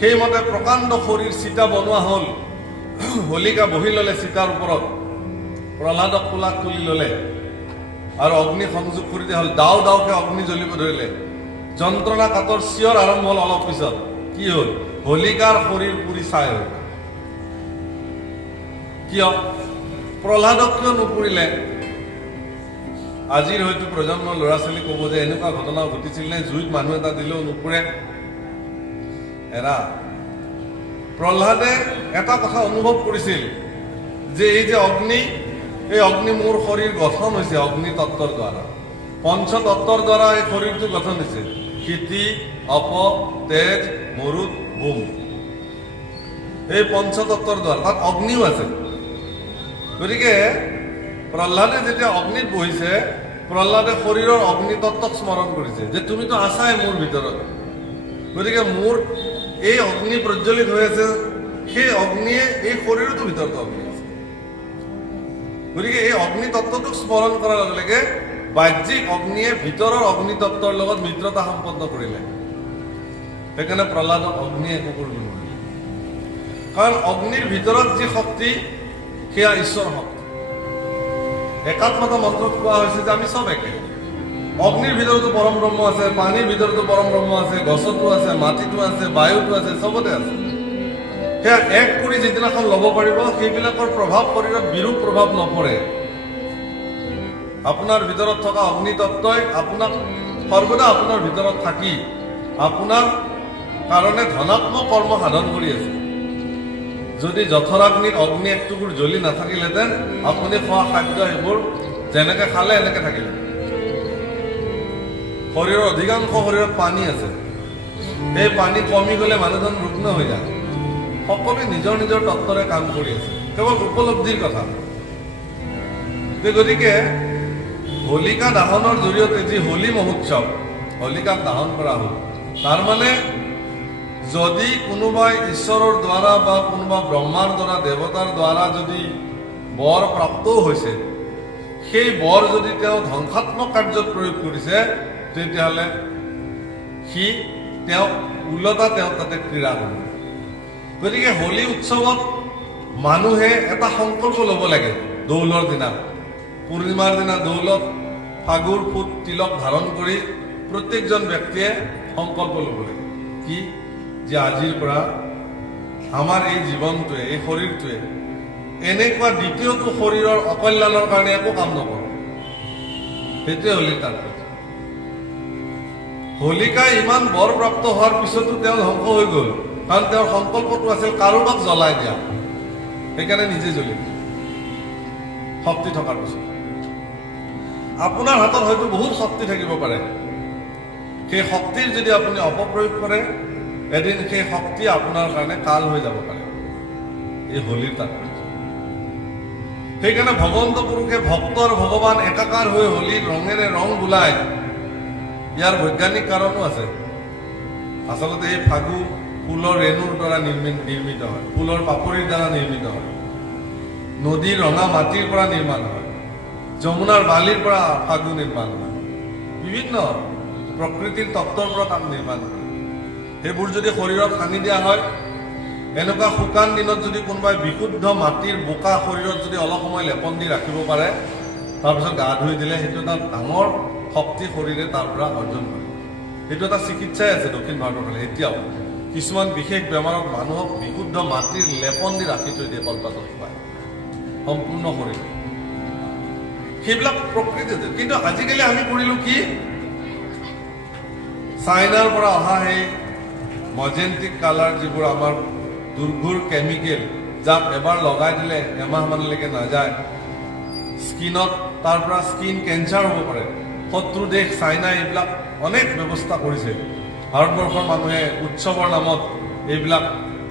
সেইমতে প্ৰকাণ্ড শৰীৰ চিতা বনোৱা হ'ল। হোলিকা বহি ল'লে চিতাৰ ওপৰত, প্ৰহ্লাদক কোলাত তুলি ল'লে আৰু অগ্নি সংযোগ কৰি দিয়া হ'ল। ডাও ডাওকে অগ্নি জ্বলিব ধৰিলে। যন্ত্ৰণা কাতৰ চিঞৰ আৰম্ভ হ'ল। অলপ পিছত কি হ'ল? হোলিকাৰ শৰীৰ পুৰি ছাই হ'ল। কিয়? প্ৰহ্লাদক কিয় নুপুৰিলে? আজিৰ হয়তো প্ৰজন্মৰ ল'ৰা ছোৱালী ক'ব যে এনেকুৱা ঘটনা ঘটিছিল নে? জুইত মানুহ এটা দিলেও নুপুৰে। এৰা, প্ৰহ্লাদে এটা কথা অনুভৱ কৰিছিল যে এই যে অগ্নি, এই অগ্নি মোৰ শৰীৰ গঠন হৈছে অগ্নি তত্ত্বৰ দ্বাৰা, পঞ্চ তত্ত্বৰ দ্বাৰা এই শৰীৰটো গঠন হৈছে। ক্ষিতি, অপ, তেজ, মৰুত, ভূম, এই পঞ্চতত্ত্বৰ দ্বাৰা। তাত অগ্নিও আছে। গতিকে প্ৰহ্লাদে যেতিয়া অগ্নিত বহিছে, প্ৰহ্লাদে শৰীৰৰ অগ্নিতত্ত্বক স্মৰণ কৰিছে যে তুমিতো আছাই মোৰ ভিতৰত, গতিকে মোৰ এই অগ্নি প্ৰজ্বলিত হৈ আছে, সেই অগ্নিয়ে এই শৰীৰতো ভিতৰত অগ্নি আছে। গতিকে এই অগ্নিতত্ত্বটোক স্মৰণ কৰাৰ লগে লগে বাহ্যিক অগ্নিয়ে ভিতৰৰ অগ্নিতত্ত্বৰ লগত মিত্ৰতা সম্পন্ন কৰিলে। সেইকাৰণে প্ৰহ্লাদক অগ্নিয়ে একো কৰিব নোৱাৰিলে, কাৰণ অগ্নিৰ ভিতৰত যি শক্তি সেয়া ঈশ্বৰ শক্তি। একাত্মতা মন্ত্ৰত কোৱা হৈছে যে আমি চব একে। অগ্নিৰ ভিতৰতো পৰম ব্ৰহ্ম আছে, পানীৰ ভিতৰতো পৰম ব্ৰহ্ম আছে, গছতো আছে, মাটিতো আছে, বায়ুতো আছে, চবতে আছে। সেয়া এক কৰি যিদিনাখন ল'ব পাৰিব, সেইবিলাকৰ প্ৰভাৱ শৰীৰত বিৰূপ প্ৰভাৱ নপৰে। আপোনাৰ ভিতৰত থকা অগ্নিতত্ত্বই আপোনাক সৰ্বদা আপোনাৰ ভিতৰত থাকি আপোনাৰ কাৰণে ধনাত্মক কৰ্ম সাধন কৰি আছে। যদি জঠৰাগ্নিত অগ্নি এক টুকুৰ জ্বলি নাথাকিলেহেঁতেন, আপুনি খোৱা খাদ্য সেইবোৰ যেনেকে খালে এনেকে থাকিলে। শৰীৰৰ অধিকাংশ শৰীৰত পানী আছে, সেই পানী কমি গ'লে মানুহজন ৰুগ্ন হৈ যায়। সকলোৱে নিজৰ নিজৰ তত্ত্বৰে কাম কৰি আছে, কেৱল উপলব্ধিৰ কথা। গতিকে হোলিকা দাহনৰ জৰিয়তে যি হোলী মহোৎসৱ, হোলিকাক দাহন কৰা হ'ল, তাৰমানে যদি কোনোবাই ঈশ্বৰৰ দ্বাৰা বা কোনোবা ব্ৰহ্মাৰ দ্বাৰা, দেৱতাৰ দ্বাৰা যদি বৰ প্ৰাপ্তও হৈছে, সেই বৰ যদি তেওঁ ধ্বংসাত্মক কাৰ্যত প্ৰয়োগ কৰিছে, তেতিয়াহ'লে তেওঁ তাতে ক্ৰীড়া কৰিব। গতিকে হোলী উৎসৱত মানুহে এটা সংকল্প ল'ব লাগে। দৌলৰ দিনা, পূৰ্ণিমাৰ দিনা দৌলত ফাগুৰ ফুট তিলক ধাৰণ কৰি প্ৰত্যেকজন ব্যক্তিয়ে সংকল্প ল'ব লাগে। কি? যে আজিৰ পৰা আমাৰ এই জীৱনটোৱে, এই শৰীৰটোৱে এনেকুৱা দ্বিতীয়টো শৰীৰৰ অকল্যাণৰ কাৰণে একো কাম নকৰোঁ। সেইটোৱে হোলীৰ তাৎপৰ্য। হোলিকাই ইমান বৰপ্ৰাপ্ত হোৱাৰ পিছতো তেওঁ ধ্বংস হৈ গ'ল, কাৰণ তেওঁৰ সংকল্পটো আছিল কাৰোবাক জ্বলাই দিয়া। সেইকাৰণে নিজে জ্বলিল শক্তি থকাৰ পিছত। আপোনাৰ হাতত হয়তো বহুত শক্তি থাকিব পাৰে, সেই শক্তিৰ যদি আপুনি অপপ্ৰয়োগ কৰে, এদিন সেই শক্তি আপোনাৰ কাৰণে কাল হৈ যাব পাৰে। এই হোলীৰ তাৎপৰ্য। সেইকাৰণে ভগৱন্ত পুৰুষে ভক্ত আৰু ভগৱান একাকাৰ হৈ হোলীৰ ৰঙেৰে ৰং বোলাই। ইয়াৰ বৈজ্ঞানিক কাৰণো আছে। আচলতে এই ফাগু ফুলৰ ৰেণুৰ দ্বাৰা নিৰ্মিত হয়, ফুলৰ পাপৰিৰ দ্বাৰা নিৰ্মিত হয়, নদীৰ ৰঙা মাটিৰ পৰা নিৰ্মাণ হয়, যমুনাৰ বালিৰ পৰা ফাগু নিৰ্মাণ হয়, বিভিন্ন প্ৰকৃতিৰ তত্ত্বৰ পৰা তাক নিৰ্মাণ হয়। সেইবোৰ যদি শৰীৰত সানি দিয়া হয়, এনেকুৱা শুকান দিনত যদি কোনোবাই বিশুদ্ধ মাটিৰ বোকা শৰীৰত যদি অলপ সময় লেপন দি ৰাখিব পাৰে, তাৰপিছত গা ধুই দিলে সেইটো এটা ডাঙৰ শক্তি শৰীৰে তাৰ পৰা অৰ্জন কৰে। সেইটো এটা চিকিৎসাই আছে দক্ষিণ ভাৰতৰ ফালে এতিয়াও। কিছুমান বিশেষ বেমাৰত মানুহক বিশুদ্ধ মাটিৰ লেপন দি ৰাখি থৈ দিয়ে কলপাতত খুৱাই, সম্পূৰ্ণ শৰীৰ। সেইবিলাক প্ৰকৃতিতে। কিন্তু আজিকালি আমি কৰিলোঁ কি? চাইনাৰ পৰা অহা সেই মজেণ্টিক কালাৰ, যিবোৰ আমাৰ দুৰ্ঘুৰ কেমিকেল, যাক এবাৰ লগাই দিলে এমাহ মানলৈকে নাযায়, স্কিনত তাৰ পৰা স্কিন কেঞ্চাৰ হ'ব পাৰে, শত্ৰু দেশ চাইনা এইবিলাক অনেক ব্যৱস্থা কৰিছে। ভাৰতবৰ্ষৰ মানুহে উৎসৱৰ নামত এইবিলাক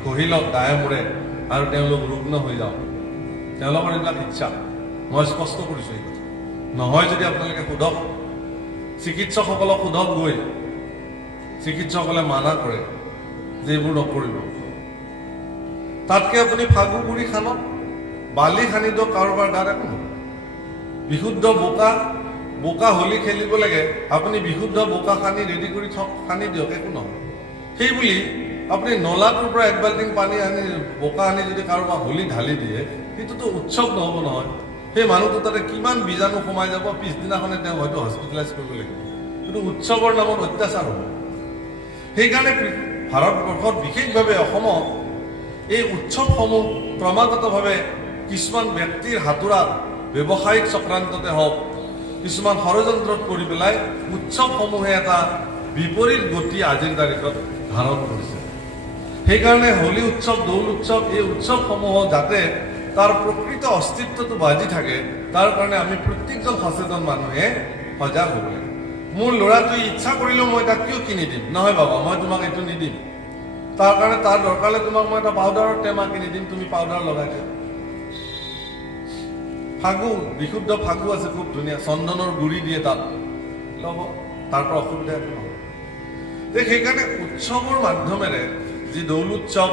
গঢ়ি লওক গায়ে মূৰে আৰু তেওঁলোক ৰুগ্ন হৈ যাওক। তেওঁলোকৰ এইবিলাক ইচ্ছা। মই স্পষ্ট কৰিছোঁ এই কথা। নহয় যদি আপোনালোকে সোধক, চিকিৎসকসকলক সোধক গৈ, চিকিৎসকসকলে মানা কৰে যে এইবোৰ নকৰিব। তাতকৈ আপুনি ফাগু গুৰি খানক, বালি সানি দিয়ক কাৰোবাৰ গাত, একো নহয়। বিশুদ্ধ বোকা হোলী খেলিব লাগে, আপুনি বিশুদ্ধ বোকা সানি ৰেডি কৰি সানি দিয়ক, একো নহয়। সেই বুলি আপুনি নলাটোৰ পৰা এক বাল্টিং পানী আনি বোকা আনি যদি কাৰোবাক হোলী ঢালি দিয়ে, সেইটোতো উৎসৱ নহ'ব নহয়। সেই মানুহটো তাতে কিমান বীজাণু সোমাই যাব, পিছদিনাখনে তেওঁ হয়তো হস্পিটেলাইজ কৰিব লাগিব। কিন্তু উৎসৱৰ নামত অত্যাচাৰ হ'ব। সেইকাৰণে ভাৰতবৰ্ষত বিশেষভাৱে অসমত এই উৎসৱসমূহ ক্ৰমাগতভাৱে কিছুমান ব্যক্তিৰ হাতোৰাত, ব্যৱসায়িক চক্ৰান্ততে হওক, কিছুমান ষড়যন্ত্ৰত কৰি পেলাই উৎসৱসমূহে এটা বিপৰীত গতি আজিৰ তাৰিখত ধাৰণ কৰিছে। সেইকাৰণে হোলী উৎসৱ, দৌল উৎসৱ, এই উৎসৱসমূহত যাতে তাৰ প্ৰকৃত অস্তিত্বটো বাজি থাকে, তাৰ কাৰণে আমি প্ৰত্যেকজন সচেতন মানুহে সজাগ হ'ব লাগে। মোৰ ল'ৰাটোৱে ইচ্ছা কৰিলেও মই তাক কিয় কিনি দিম? নহয় বাবা, মই তোমাক এইটো নিদিম। তাৰ কাৰণে তাৰ দৰকাৰ হ'লে তোমাক মই এটা পাউডাৰৰ টেমা কিনি দিম, তুমি পাউডাৰ লগাই দিয়া। ফাগু, বিশুদ্ধ ফাগু আছে, খুব ধুনীয়া, চন্দনৰ গুৰি দিয়ে তাত, ল'ব, তাৰ পৰা অসুবিধা একো নহয়। সেইকাৰণে উৎসৱৰ মাধ্যমেৰে যি দৌল উৎসৱ,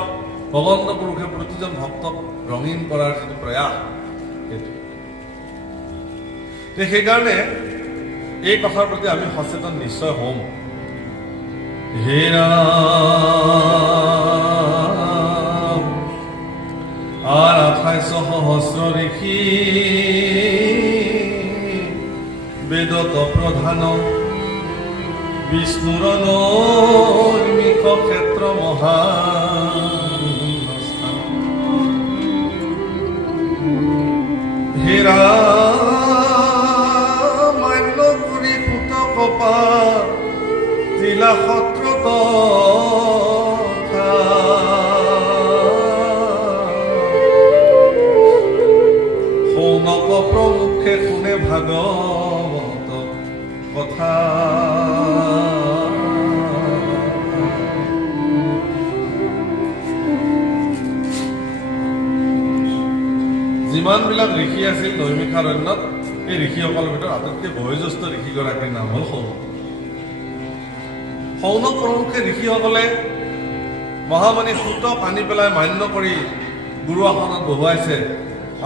ভগৱন্ত পুৰুষে প্ৰতিজন ভক্তক ৰঙীন কৰাৰ যিটো প্ৰয়াস, সেইটো সেইকাৰণে এই কথাৰ প্ৰতি আমি সচেতন নিশ্চয় হ'ম। হেৰা আৰ 28 সহস্ৰ ঋষি বেদত প্ৰধান বিষ্ণুৰ নৈমিক ক্ষেত্ৰ মহাস্থান। হেৰা মান্য কৰি পুত কপা তিলা সত্ৰ প্ৰমুখে শুনে ভাগৱত কথা। যিমানবিলাক ঋষি আছিল নৈমিষাৰণ্যত, এই ঋষিসকলৰ ভিতৰত আটাইতকৈ বয়োজ্যেষ্ঠ ঋষিগৰাকীৰ নাম হ'ল সৌনক। সৌনক প্ৰমুখে ঋষিসকলে মহামণি সূতক আনি পেলাই মান্য কৰি গুৰু আসনত বহুৱাইছে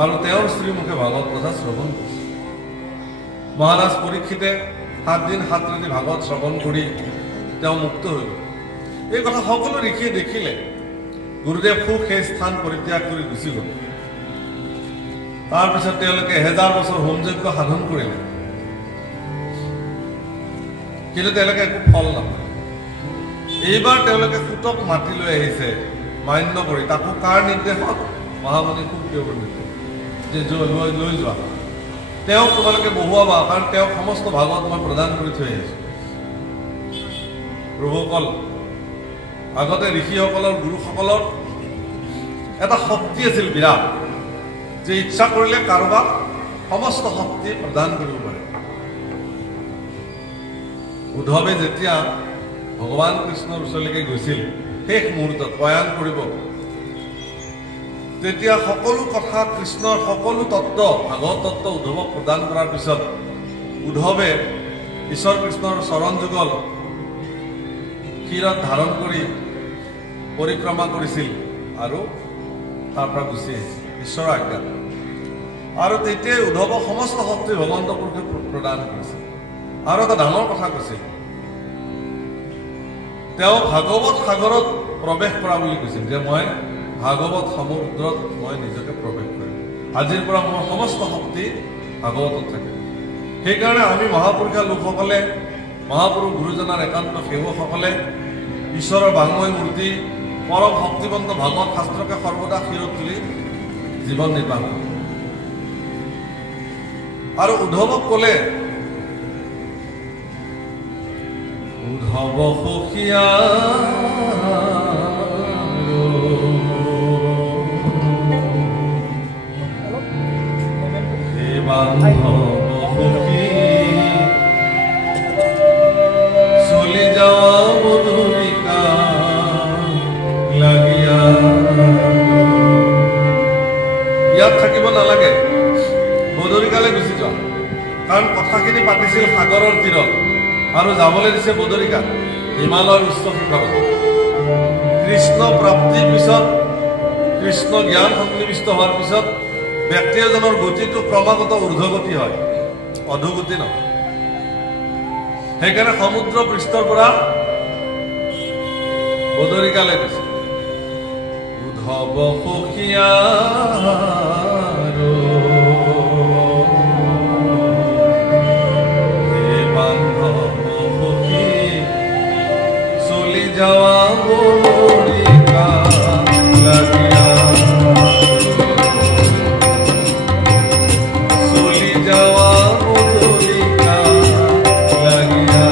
আৰু তেওঁৰ শ্ৰীমুখে ভাগৱত কথা শ্ৰৱণ কৰিছে। মহাৰাজ পৰীক্ষিতে 7 দিন 7 ৰাতি ভাগৱত শ্ৰৱণ কৰি তেওঁ মুক্ত হৈ গ'ল। এই কথা সকলো ঋষিয়ে দেখিলে। গুৰুদেৱ সুখ সেই স্থান পৰিত্যাগ কৰি গুচি গ'ল। তাৰপিছত তেওঁলোকে 1000 বছৰ হোমযজ্ঞ সাধন কৰিলে, কিন্তু তেওঁলোকে একো ফল নাপায়। এইবাৰ তেওঁলোকে সূতক মাতি লৈ আহিছে মান্য কৰি, তাকো কাৰ নিৰ্দেশত? মহামণি সুখদেৱৰ নিৰ্দেশ, যে লৈ যোৱা, তেওঁক তোমালোকে বহুৱাবা, কাৰণ তেওঁক সমস্ত ভাগৱত মই প্ৰদান কৰি থৈ আহিছোঁ। প্ৰভুসকল, আগতে ঋষিসকলৰ, গুৰুসকলৰ এটা শক্তি আছিল বিৰাট, যে ইচ্ছা কৰিলে কাৰোবাক সমস্ত শক্তি প্ৰদান কৰিব পাৰে। উদ্ধৱে যেতিয়া ভগৱান কৃষ্ণৰ ওচৰলৈকে গৈছিল, শেষ মুহূৰ্তত প্ৰয়াণ কৰিব, তেতিয়া সকলো কথা, কৃষ্ণৰ সকলো তত্ত্ব, ভাগৱত তত্ত্ব উদ্ধৱক প্ৰদান কৰাৰ পিছত উদ্ধৱে ঈশ্বৰ কৃষ্ণৰ চৰণ যুগল ক্ষীৰত ধাৰণ কৰি পৰিক্ৰমা কৰিছিল আৰু তাৰ পৰা গুচি আহিছিল ঈশ্বৰৰ আজ্ঞাত। আৰু তেতিয়াই উদ্ধৱক সমস্ত শক্তি ভগৱন্ত পুৰুষে প্ৰদান কৰিছিল। আৰু এটা ডাঙৰ কথা কৈছিল, তেওঁ ভাগৱত সাগৰত প্ৰৱেশ কৰা বুলি কৈছিল, যে মই ভাগৱত সমুদ্ৰত মই নিজকে প্ৰৱেশ কৰিম। আজিৰ পৰা মোৰ সমস্ত শক্তি ভাগৱতত থাকে। সেইকাৰণে আমি মহাপুৰুষীয়া লোকসকলে, মহাপুৰুষ গুৰুজনাৰ একান্ত সেৱকসকলে ঈশ্বৰৰ বাংময় মূৰ্তি, পৰম শক্তিবন্ত ভাগৱত শাস্ত্ৰকে সৰ্বদা শিৰত তুলি জীৱন নিৰ্বাহ কৰে। আৰু উদ্ধৱক ক'লে, উদ্ধৱ সখীয়া বান্ধৱ সখী কথাখিনি পাতিছিল সাগৰৰ তীৰত আৰু যাবলৈ দিছে বদৰিকা হিমালয়ৰ উচ্চ শিখৰত। কৃষ্ণ প্ৰাপ্তিৰ পিছত, কৃষ্ণ জ্ঞান সন্নিৱিষ্ট হোৱাৰ পিছত ব্যক্তি এজনৰ গতিটো ক্ৰমাগত ঊৰ্ধ্বগতি হয়, অধোগতি নহয়। সেইকাৰণে সমুদ্ৰ পৃষ্ঠৰ পৰা বদৰিকালৈ গৈছে। উদ্ধৱ সখীয়া যাওয়া বদৰিকা লাগিয়া, চলি যাওয়া বদৰিকা লাগিয়া।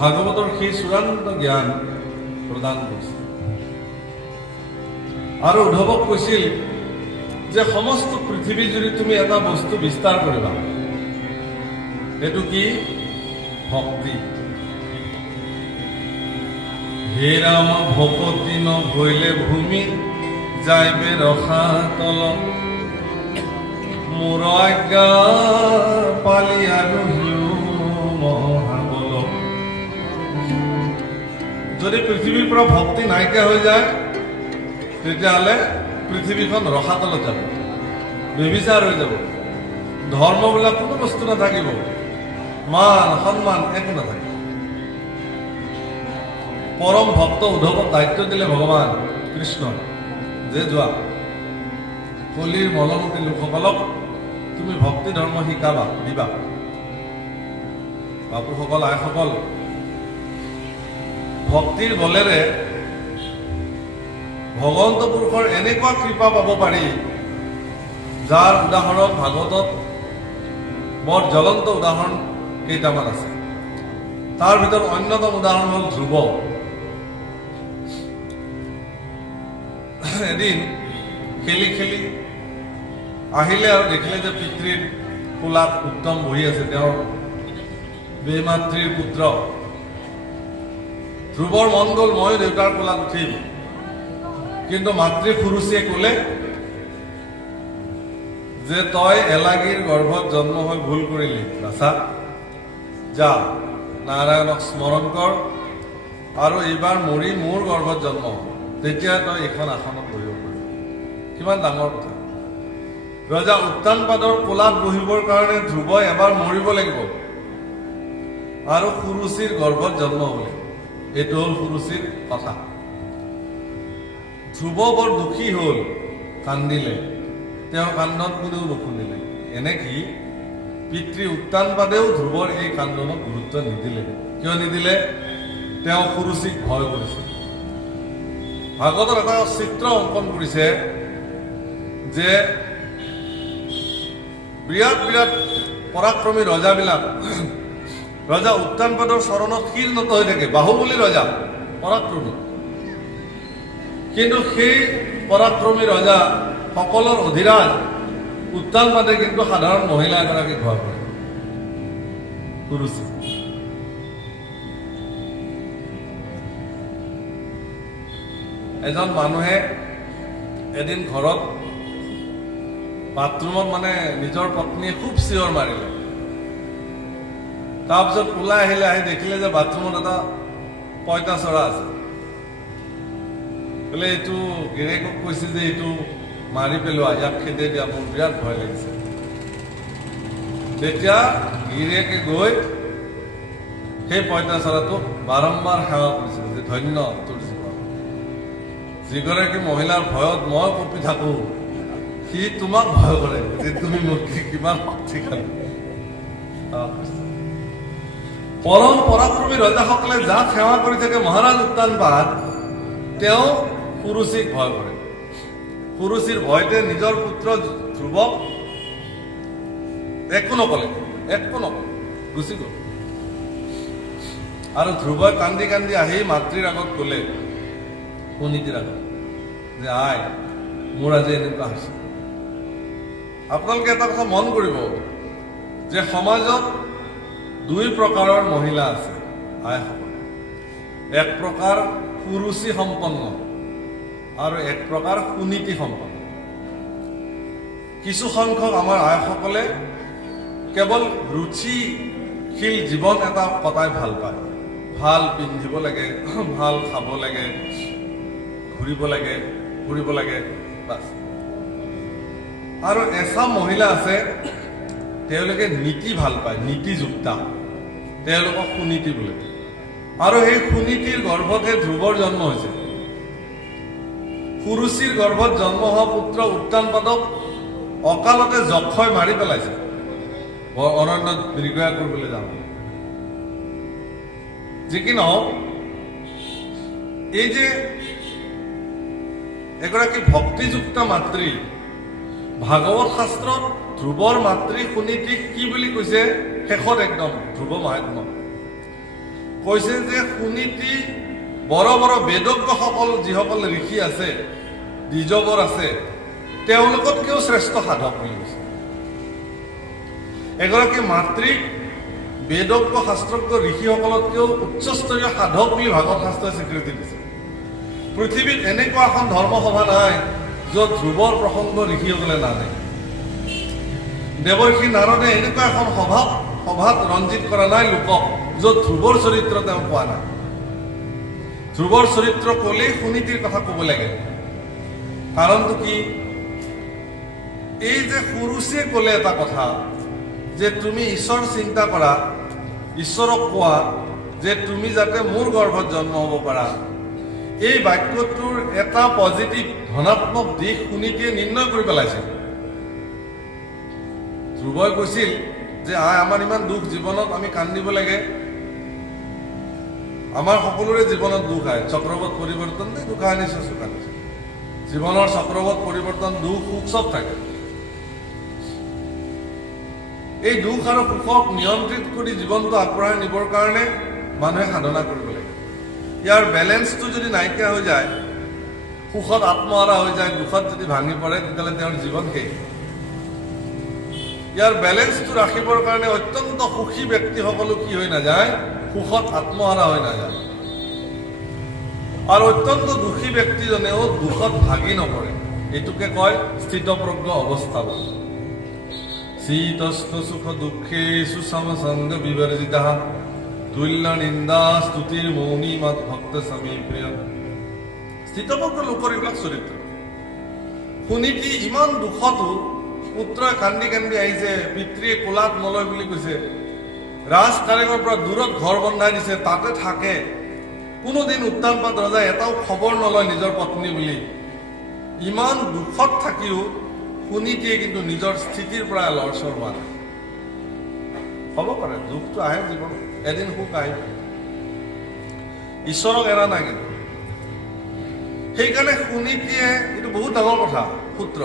ভাগৱতৰ সেই চূড়ান্ত জ্ঞান প্ৰদান কৰিছিল আৰু উদ্ধৱক কৈছিল যে সমস্ত পৃথিৱী জুৰি তুমি এটা বস্তু বিস্তাৰ কৰিবা, এইটো কি? ভক্তি। হে ৰাম ভকতি নভৈলে ভূমি যাইবে ৰখা তল, মোৰ আজ্ঞা পালি আৰু মহাবল। যদি পৃথিৱীৰ পৰা ভক্তি নাইকিয়া হৈ যায় তেতিয়াহ'লে পৃথিৱীখন ৰসাতলত যাব, ব্যভিচাৰ হৈ যাব, ধৰ্ম বোলা কোনো বস্তু নাথাকিব, মান সন্মান একো নাথাকিব। পৰম ভক্ত উদ্ধৱক দায়িত্ব দিলে ভগৱান কৃষ্ণ যে যোৱা কলিৰ মলমতী লোকসকলক তুমি ভক্তি ধৰ্ম শিকাবা দিবা। বাপুসকল আইসকল ভক্তিৰ বলেৰে ভগৱন্ত পুৰুষৰ এনেকুৱা কৃপা পাব পাৰি যাৰ উদাহৰণ ভাগৱতত বৰ জ্বলন্ত উদাহৰণ কেইটামান আছে। তাৰ ভিতৰত অন্যতম উদাহৰণ হ'ল ধ্ৰুৱ। এদিন খেলি খেলি আহিলে আৰু দেখিলে যে পিতৃৰ কোলাত উত্তম বহি আছে, তেওঁৰ বেমাতৃৰ পুত্ৰ। ধ্ৰুৱৰ মন গ'ল ময়ো দেউতাৰ কোলাত উঠিম, কিন্তু মাতৃ সুৰুচিয়ে ক'লে যে তই এলাগীৰ গৰ্ভত জন্ম হৈ ভুল কৰিলি বাছা, যা নাৰায়ণক স্মৰণ কৰ আৰু এইবাৰ মৰি মোৰ গৰ্ভত জন্ম হ, তেতিয়া তই এইখন আসনত বহিব পাৰিবি। কিমান ডাঙৰ কথা! ৰজা উত্তানপাদৰ কোলাত বহিবৰ কাৰণে ধ্ৰুৱই এবাৰ মৰিব লাগিব আৰু সুৰুচিৰ গৰ্ভত জন্ম হ'ব লাগিব। এইটো হ'ল সুৰুচিৰ কথা। ধ্ৰুৱ বৰ দুখী হ'ল, কান্দিলে। তেওঁৰ কান্দন কোনেও নুশুনিলে। এনেকি পিতৃ উত্তানপাদেও ধ্ৰুৱৰ এই কান্দনক গুৰুত্ব নিদিলে। কিয় নিদিলে? তেওঁ সুৰুচিক ভয় কৰিছিল। ভাগৱতত এটা চিত্ৰ অংকন কৰিছে যে বিৰাট বিৰাট পৰাক্ৰমী ৰজাবিলাক ৰজা উত্তানপাদৰ চৰণত শিৰ নত হৈ থাকে। বাহুবলী ৰজা, পৰাক্ৰমী। কিন্তু সেই পৰাক্ৰমী ৰজা সকলৰ অধিৰাজ উত্তানপাদে কিন্তু সাধাৰণ মহিলা এগৰাকীক ভয় কৰে, সুৰুচি। এজন মানুহে এদিন ঘৰত বাথৰুমত মানে নিজৰ পত্নীয়ে খুব চিঞৰ মাৰিলে। তাৰপিছত ওলাই আহিলে, আহি দেখিলে যে বাথৰুমত এটা পঁইতাচৰা আছে। বোলে এইটো গিৰিয়েকক কৈছে যে এইটো মাৰি পেলোৱা, ইয়াক খেদে দিয়া, মোৰ বিৰাট ভয় লাগিছে। তেতিয়া গিৰিয়েকে গৈ সেই পঁইতাচৰাটোক বাৰম্বাৰ সেৱা কৰিছিল যে ধন্য তোৰ জীৱন। যিগৰাকী মহিলাৰ ভয়ত মই কঁপি থাকো, সি তোমাক ভয় কৰে যে তুমি মোক কিমান শক্তিশালী। পৰম পৰাক্ৰমী ৰজাসকলে যাক সেৱা কৰি থাকে মহাৰাজ উত্তানপাদ, তেওঁ সুৰুচিক ভয় কৰে। সুৰুচিৰ ভয়তে নিজৰ পুত্ৰ ধ্ৰুৱক একো নকলে, গুচি গল। আৰু ধ্ৰুৱই কান্দি কান্দি আহি মাতৃৰ আগত কলে, সুনীতিৰ আগত, যে আই মোৰ আজি এনেকুৱা হৈছে। আপোনালোকে এটা কথা মন কৰিব যে সমাজত দুই প্ৰকাৰৰ মহিলা আছে আইসকল। এক প্ৰকাৰ সুৰুচি সম্পন্ন আৰু এক প্ৰকাৰ সুনীতি সম্পন্ন। কিছু সংখ্যক আমাৰ আইসকলে কেৱল ৰুচিশীল জীৱন এটা কটাই ভাল পায়। ভাল পিন্ধিব লাগে, ভাল খাব লাগে, ঘূৰিব লাগে, ফুৰিব লাগে, বাছ। আৰু এচাম মহিলা আছে, তেওঁলোকে নীতি ভাল পায়, নীতিযুক্তা, তেওঁলোকক সুনীতি বোলে। আৰু সেই সুনীতিৰ গৰ্ভতহে ধ্ৰুৱৰ জন্ম হৈছে। সুৰুচিৰ গৰ্ভত জন্ম হোৱা পুত্ৰ উত্তানপাদক অকালতে যক্ষই মাৰি পেলাইছে, অৰণ্যত মৃগয়া কৰিবলৈ যাওঁ। যি কি নহওক, এই যে এগৰাকী ভক্তিযুক্ত মাতৃ, ভাগৱত শাস্ত্ৰত ধ্ৰুৱৰ মাতৃ সুনীতিক কি বুলি কৈছে? শেষত একদম ধ্ৰুৱ মাহাত্ম কৈছে যে সুনীতি বৰ বৰ বেদজ্ঞসকল, যিসকল ঋষি আছে, দ্বিজবৰ আছে, তেওঁলোকতকেও শ্ৰেষ্ঠ সাধক বুলি কৈছে। এগৰাকী মাতৃক বেদজ্ঞ শাস্ত্ৰজ্ঞ ঋষিসকলতকেও উচ্চস্তৰীয় সাধক বুলি ভাগৱত শাস্ত্ৰই স্বীকৃতি দিছে। পৃথিৱীত এনেকুৱা এখন ধৰ্মসভা নাই য'ত ধ্ৰুৱৰ প্ৰসংগ ঋষিসকলে নানে। দেৱৰ্ষি নাৰদে এনেকুৱা এখন সভাত ৰঞ্জিত কৰা নাই লোকক য'ত ধ্ৰুৱৰ চৰিত্ৰ তেওঁ পোৱা নাই। ধ্ৰুৱৰ চৰিত্ৰ ক'লেই সুনীতিৰ কথা ক'ব লাগে। কাৰণটো কি? এই যে সুৰুচিয়ে ক'লে এটা কথা যে তুমি ঈশ্বৰ চিন্তা কৰা, ঈশ্বৰক কোৱা যে তুমি যাতে মোৰ গৰ্ভত জন্ম হ'ব পাৰা, এই বাক্যটোৰ এটা পজিটিভ ধনাত্মক দিশ সুনীতিয়ে নিৰ্ণয় কৰি পেলাইছিল। ধ্ৰুৱই কৈছিল যে আমাৰ ইমান দুখ জীৱনত আমি কান্দিব লাগে। আমাৰ সকলোৰে জীৱনত দুখ আহে, চক্ৰবত পৰিৱৰ্তন দুখ আহে নিশ্চয় সুখ আনিছে। জীৱনৰ চক্ৰবত পৰিৱৰ্তন দুখ সুখ চব থাকে। এই দুখ আৰু সুখক নিয়ন্ত্ৰিত কৰি জীৱনটো আগবঢ়াই নিবৰ কাৰণে মানুহে সাধনা কৰিব লাগে। ইয়াৰ বেলেঞ্চটো যদি নাইকিয়া হৈ যায়, সুখত আত্মহাৰা হৈ যায়, দুখত যদি ভাঙি পৰে, তেতিয়াহ'লে তেওঁৰ জীৱন শেষ। ইয়াৰ বেলেঞ্চটো ৰাখিবৰ কাৰণে অত্যন্ত সুখী ব্যক্তিসকলো কি হৈ নাযায়, সুখত আত্মহাৰা হৈ নাযায়। আৰু অত্যন্ত দুখী ব্যক্তিজনেও দুখত ভাগি নপৰে। এইটোকে কয় স্থিতপ্ৰজ্ঞ অৱস্থা বুলি। শীতস্ত সুখ দুঃখেষু সমসংগ বিবৰ্জিতঃ তুল্য নিন্দা স্তুতিৰ মৌনী মাত ভক্ত সমীপ্ৰিয়। স্থিতপ্ৰজ্ঞ লোকৰ এইবিলাক চৰিত্ৰ। সুনীতি ইমান দুখতো পুত্ৰই কান্দি কান্দি আহিছে, পিতৃয়ে কোলাত নলয় বুলি কৈছে, ৰাজ কাৰেঙৰ পৰা দূৰত ঘৰ বন্ধাই দিছে, তাতে থাকে। কোনোদিন উত্তানপাত ৰজাই এটাও খবৰ নলয় নিজৰ পত্নী বুলি। ইমান দুখত থাকিও সুনীতিয়ে কিন্তু নিজৰ স্থিতিৰ পৰা লৰচৰ হোৱা নাই। হ'ব পাৰে দুখটো আহে জীৱনত, এদিন সুখ আহিব। ঈশ্বৰক এৰা নাই কিন্তু। সেইকাৰণে সুনীতিয়ে, এইটো বহুত ডাঙৰ কথা, সূত্ৰ।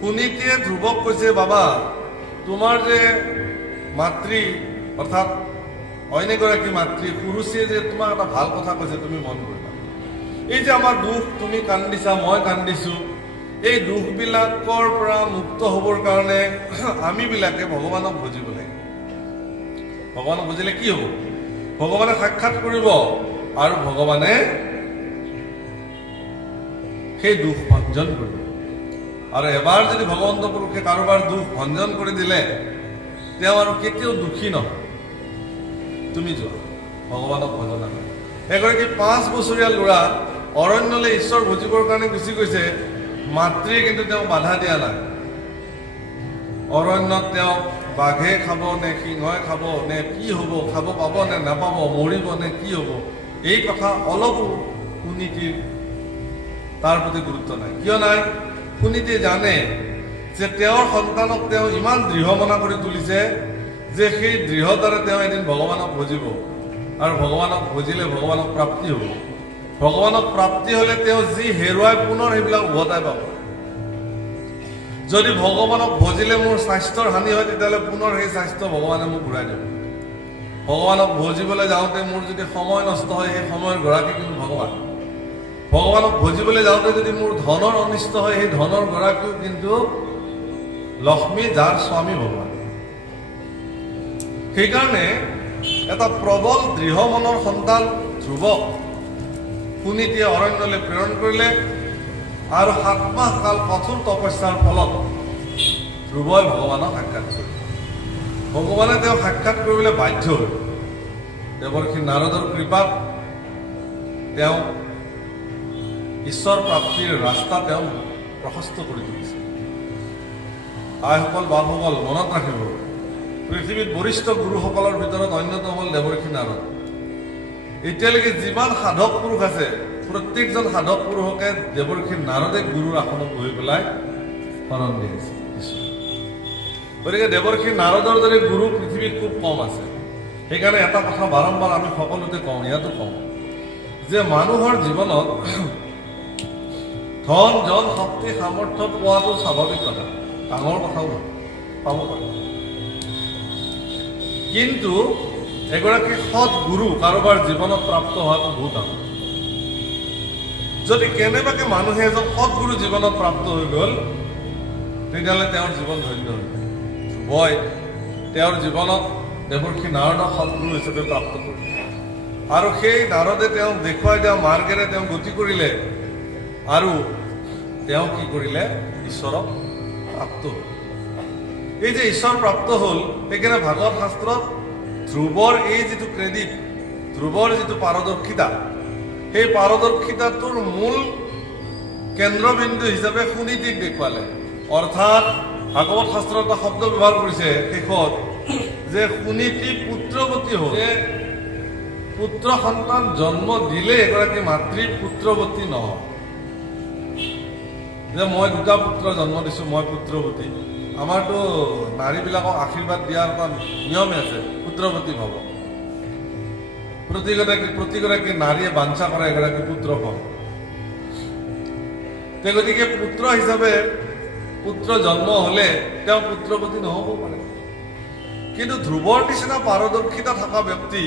সুনীতিয়ে ধ্ৰুৱক কৈছে, বাবা তোমাৰ যে মাতৃ অৰ্থাৎ অইন এগৰাকী মাতৃ সুৰুচিয়ে যে তোমাক এটা ভাল কথা কৈছে, তুমি মন কৰিবা। এই যে আমাৰ দুখ, তুমি কান্দিছা, মই কান্দিছো, এই দুখবিলাকৰ পৰা মুক্ত হ'বৰ কাৰণে আমিবিলাকে ভগৱানক বুজিব লাগে। ভগৱানক বুজিলে কি হ'ব? ভগৱানে সাক্ষাৎ কৰিব আৰু ভগৱানে সেই দুখ ভঞ্জন কৰিব। আৰু এবাৰ যদি ভগৱন্ত পুৰুষে কাৰোবাৰ দুখ ভঞ্জন কৰি দিলে, তেওঁ আৰু কেতিয়াও দুখী নহয়। তুমি যোৱা ভগৱানক ভজনা কৰা। এগৰাকী 5 বছৰীয়া ল'ৰা অৰণ্যলৈ ঈশ্বৰ ভজিবৰ কাৰণে গুচি গৈছে, মাতৃয়ে কিন্তু তেওঁক বাধা দিয়া নাই। অৰণ্যত তেওঁ বাঘে খাব নে সিংহই খাব নে কি হ'ব, খাব পাব নে নাপাব, মৰিব নে কি হ'ব, এই কথা অলপো সুনীতিৰ তাৰ প্ৰতি গুৰুত্ব নাই। কিয় নাই? সুনীতিয়ে জানে যে তেওঁৰ সন্তানক তেওঁ ইমান দৃঢ় মনা কৰি তুলিছে যে সেই দৃঢ়তাৰে তেওঁ এদিন ভগৱানক ভজিব, আৰু ভগৱানক ভজিলে ভগৱানক প্ৰাপ্তি হ'ব। ভগৱানক প্ৰাপ্তি হ'লে তেওঁ যি হেৰুৱাই পুনৰ সেইবিলাক উভতাই পাব। যদি ভগৱানক ভজিলে মোৰ স্বাস্থ্যৰ হানি হয়, তেতিয়াহ'লে পুনৰ সেই স্বাস্থ্য ভগৱানে মোক ঘূৰাই দিব। ভগৱানক ভজিবলৈ যাওঁতে মোৰ যদি সময় নষ্ট হয়, সেই সময়ৰ গৰাকী কিন্তু ভগৱান। ভগৱানক ভজিবলৈ যাওঁতে যদি মোৰ ধনৰ অনিষ্ট হয়, সেই ধনৰ গৰাকীও কিন্তু লক্ষ্মী, যাৰ স্বামী ভগৱান। সেইকাৰণে এটা প্ৰবল দৃঢ় মনৰ সন্তান ধ্ৰুৱক সুনীতিয়ে অৰণ্যলৈ প্ৰেৰণ কৰিলে, আৰু 7 মাহ কাল কঠোৰ তপস্যাৰ ফলত ধ্ৰুৱই ভগৱানক সাক্ষাৎ কৰিলে। ভগৱানে তেওঁক সাক্ষাৎ কৰিবলৈ বাধ্য হ'ল। দেৱৰ্ষি নাৰদৰ কৃপাত তেওঁ ঈশ্বৰ প্ৰাপ্তিৰ ৰাস্তা তেওঁ প্ৰশস্ত কৰি তুলিছে। আইসকল, বাপসকল, মনত ৰাখিব, পৃথিৱীত বৰিষ্ঠ গুৰুসকলৰ ভিতৰত অন্যতম হ'ল দেৱৰ্ষি নাৰদ। এতিয়ালৈকে যিমান সাধক পুৰুষ আছে, প্ৰত্যেকজন সাধক পুৰুষকে দেৱৰ্ষি নাৰদে গুৰুৰ আসনত বহি পেলাই শৰণ দি আছে। গতিকে দেৱৰ্ষি নাৰদৰ দৰে গুৰু পৃথিৱীত খুব কম আছে। সেইকাৰণে এটা কথা বাৰম্বাৰ আমি সকলোতে কওঁ, ইয়াতো কওঁ, যে মানুহৰ জীৱনত ধন, জন, শক্তি, সামৰ্থ্য পোৱাটো স্বাভাৱিক কথা, ডাঙৰ কথাও নহয়, পাব পাৰে। কিন্তু এগৰাকী সৎ গুৰু কাৰোবাৰ জীৱনত প্ৰাপ্ত হোৱাটো বহুত ডাঙৰ। যদি কেনেবাকে মানুহে এজন সৎ গুৰু জীৱনত প্ৰাপ্ত হৈ গ'ল, তেতিয়াহ'লে তেওঁৰ জীৱন ধন্য হৈ যায়। ধ্ৰুৱই তেওঁৰ জীৱনত দেৱৰ্ষি নাৰদক সৎগুৰু হিচাপে প্ৰাপ্ত কৰিলে, আৰু সেই নাৰদে তেওঁক দেখুৱাই দিয়া মাৰ্গেৰে তেওঁ গতি কৰিলে, আৰু তেওঁ কি কৰিলে? ঈশ্বৰক প্ৰাপ্ত হ'ল। এই যে ঈশ্বৰ প্ৰাপ্ত হ'ল, সেইকাৰণে ভাগৱত শাস্ত্ৰত ধ্ৰুৱৰ এই যিটো ক্ৰেডিট, ধ্ৰুৱৰ যিটো পাৰদৰ্শিতা, সেই পাৰদৰ্শিতাটোৰ মূল কেন্দ্ৰবিন্দু হিচাপে সুনীতিক দেখুৱালে। অৰ্থাৎ ভাগৱত শাস্ত্ৰত এটা শব্দ ব্যৱহাৰ কৰিছে শেষত, যে সুনীতি পুত্ৰৱতী হ'ল। যে পুত্ৰ সন্তান জন্ম দিলে এগৰাকী মাতৃ পুত্ৰৱতী নহয়, যে মই 2টা পুত্ৰ জন্ম দিছো, মই পুত্ৰৱতী, আমাৰতো নাৰীবিলাকক আশীৰ্বাদ দিয়াৰ এটা নিয়মে আছে, পুত্ৰৱতী ভৱ। প্ৰতিগৰাকী নাৰীয়ে বাঞ্ছা কৰে এগৰাকী পুত্ৰ হওক। গতিকে পুত্ৰ হিচাপে পুত্ৰ জন্ম হলে তেওঁ পুত্ৰৱতী নহ'ব পাৰে। কিন্তু ধ্ৰুৱৰ নিচিনা পাৰদৰ্শিতা থকা ব্যক্তি,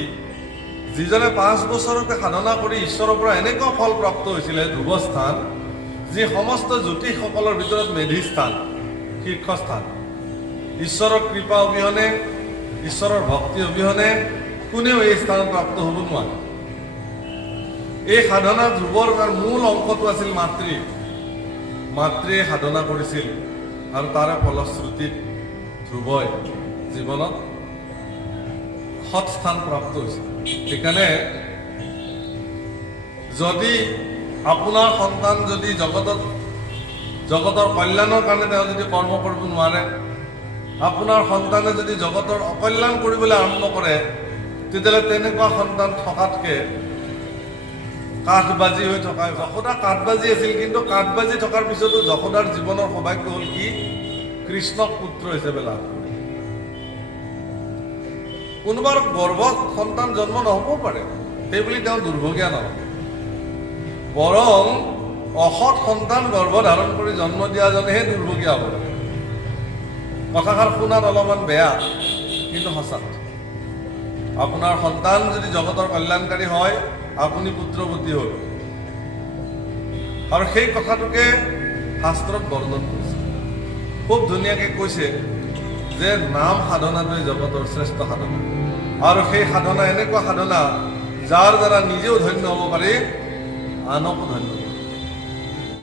যিজনে 5 বছৰতে সাধনা কৰি ঈশ্বৰৰ পৰা এনেকুৱা ফল প্ৰাপ্ত হৈছিলে, ধ্ৰুৱস্থান, যি সমস্ত জ্যোতিষসকলৰ ভিতৰত মেধিস্থান, শীৰ্ষস্থান। ঈশ্বৰৰ কৃপা অবিহনে, ঈশ্বৰৰ ভক্তি অবিহনে কোনেও এই স্থান প্ৰাপ্ত হ'ব নোৱাৰে। এই সাধনা ধ্ৰুৱৰ তাৰ মূল অংশটো আছিল মাতৃ। মাতৃয়ে সাধনা কৰিছিল আৰু তাৰে ফলশ্ৰুতিত ধ্ৰুৱই জীৱনত সৎ স্থান প্ৰাপ্ত হৈছিল। সেইকাৰণে যদি আপোনাৰ সন্তান যদি জগতৰ কল্যাণৰ কাৰণে তেওঁ যদি কৰ্ম কৰিব নোৱাৰে, আপোনাৰ সন্তানে যদি জগতৰ অকল্যাণ কৰিবলৈ আৰম্ভ কৰে, তেতিয়াহ'লে তেনেকুৱা সন্তান থকাতকে কাঠবাজি হৈ থকা। যশোদা কাঠবাজি আছিল, কিন্তু কাঠবাজি থকাৰ পিছতো যশোদাৰ জীৱনৰ সৌভাগ্য হ'ল কি? কৃষ্ণক পুত্ৰ হিচাপে লাভ কৰে। কোনোবাৰ গৰ্ভত সন্তান জন্ম নহ'বও পাৰে, সেইবুলি তেওঁ দুৰ্ভগীয়া নহয়। বৰং অসৎ সন্তান গৰ্ভধাৰণ কৰি জন্ম দিয়াজনেহে দুৰ্ভগীয়া হ'ব। কথাষাৰ শুনাত অলপমান বেয়া, কিন্তু সঁচা। আপোনাৰ সন্তান যদি জগতৰ কল্যাণকাৰী হয়, আপুনি পুত্ৰৱতী হ'ল। আৰু সেই কথাটোকে শাস্ত্ৰত বৰ্ণন কৰিছে, খুব ধুনীয়াকৈ কৈছে যে নাম সাধনাটোৱে জগতৰ শ্ৰেষ্ঠ সাধনা। আৰু সেই সাধনা এনেকুৱা সাধনা যাৰ দ্বাৰা নিজেও ধন্য হ'ব পাৰি, আনকো ধন্য।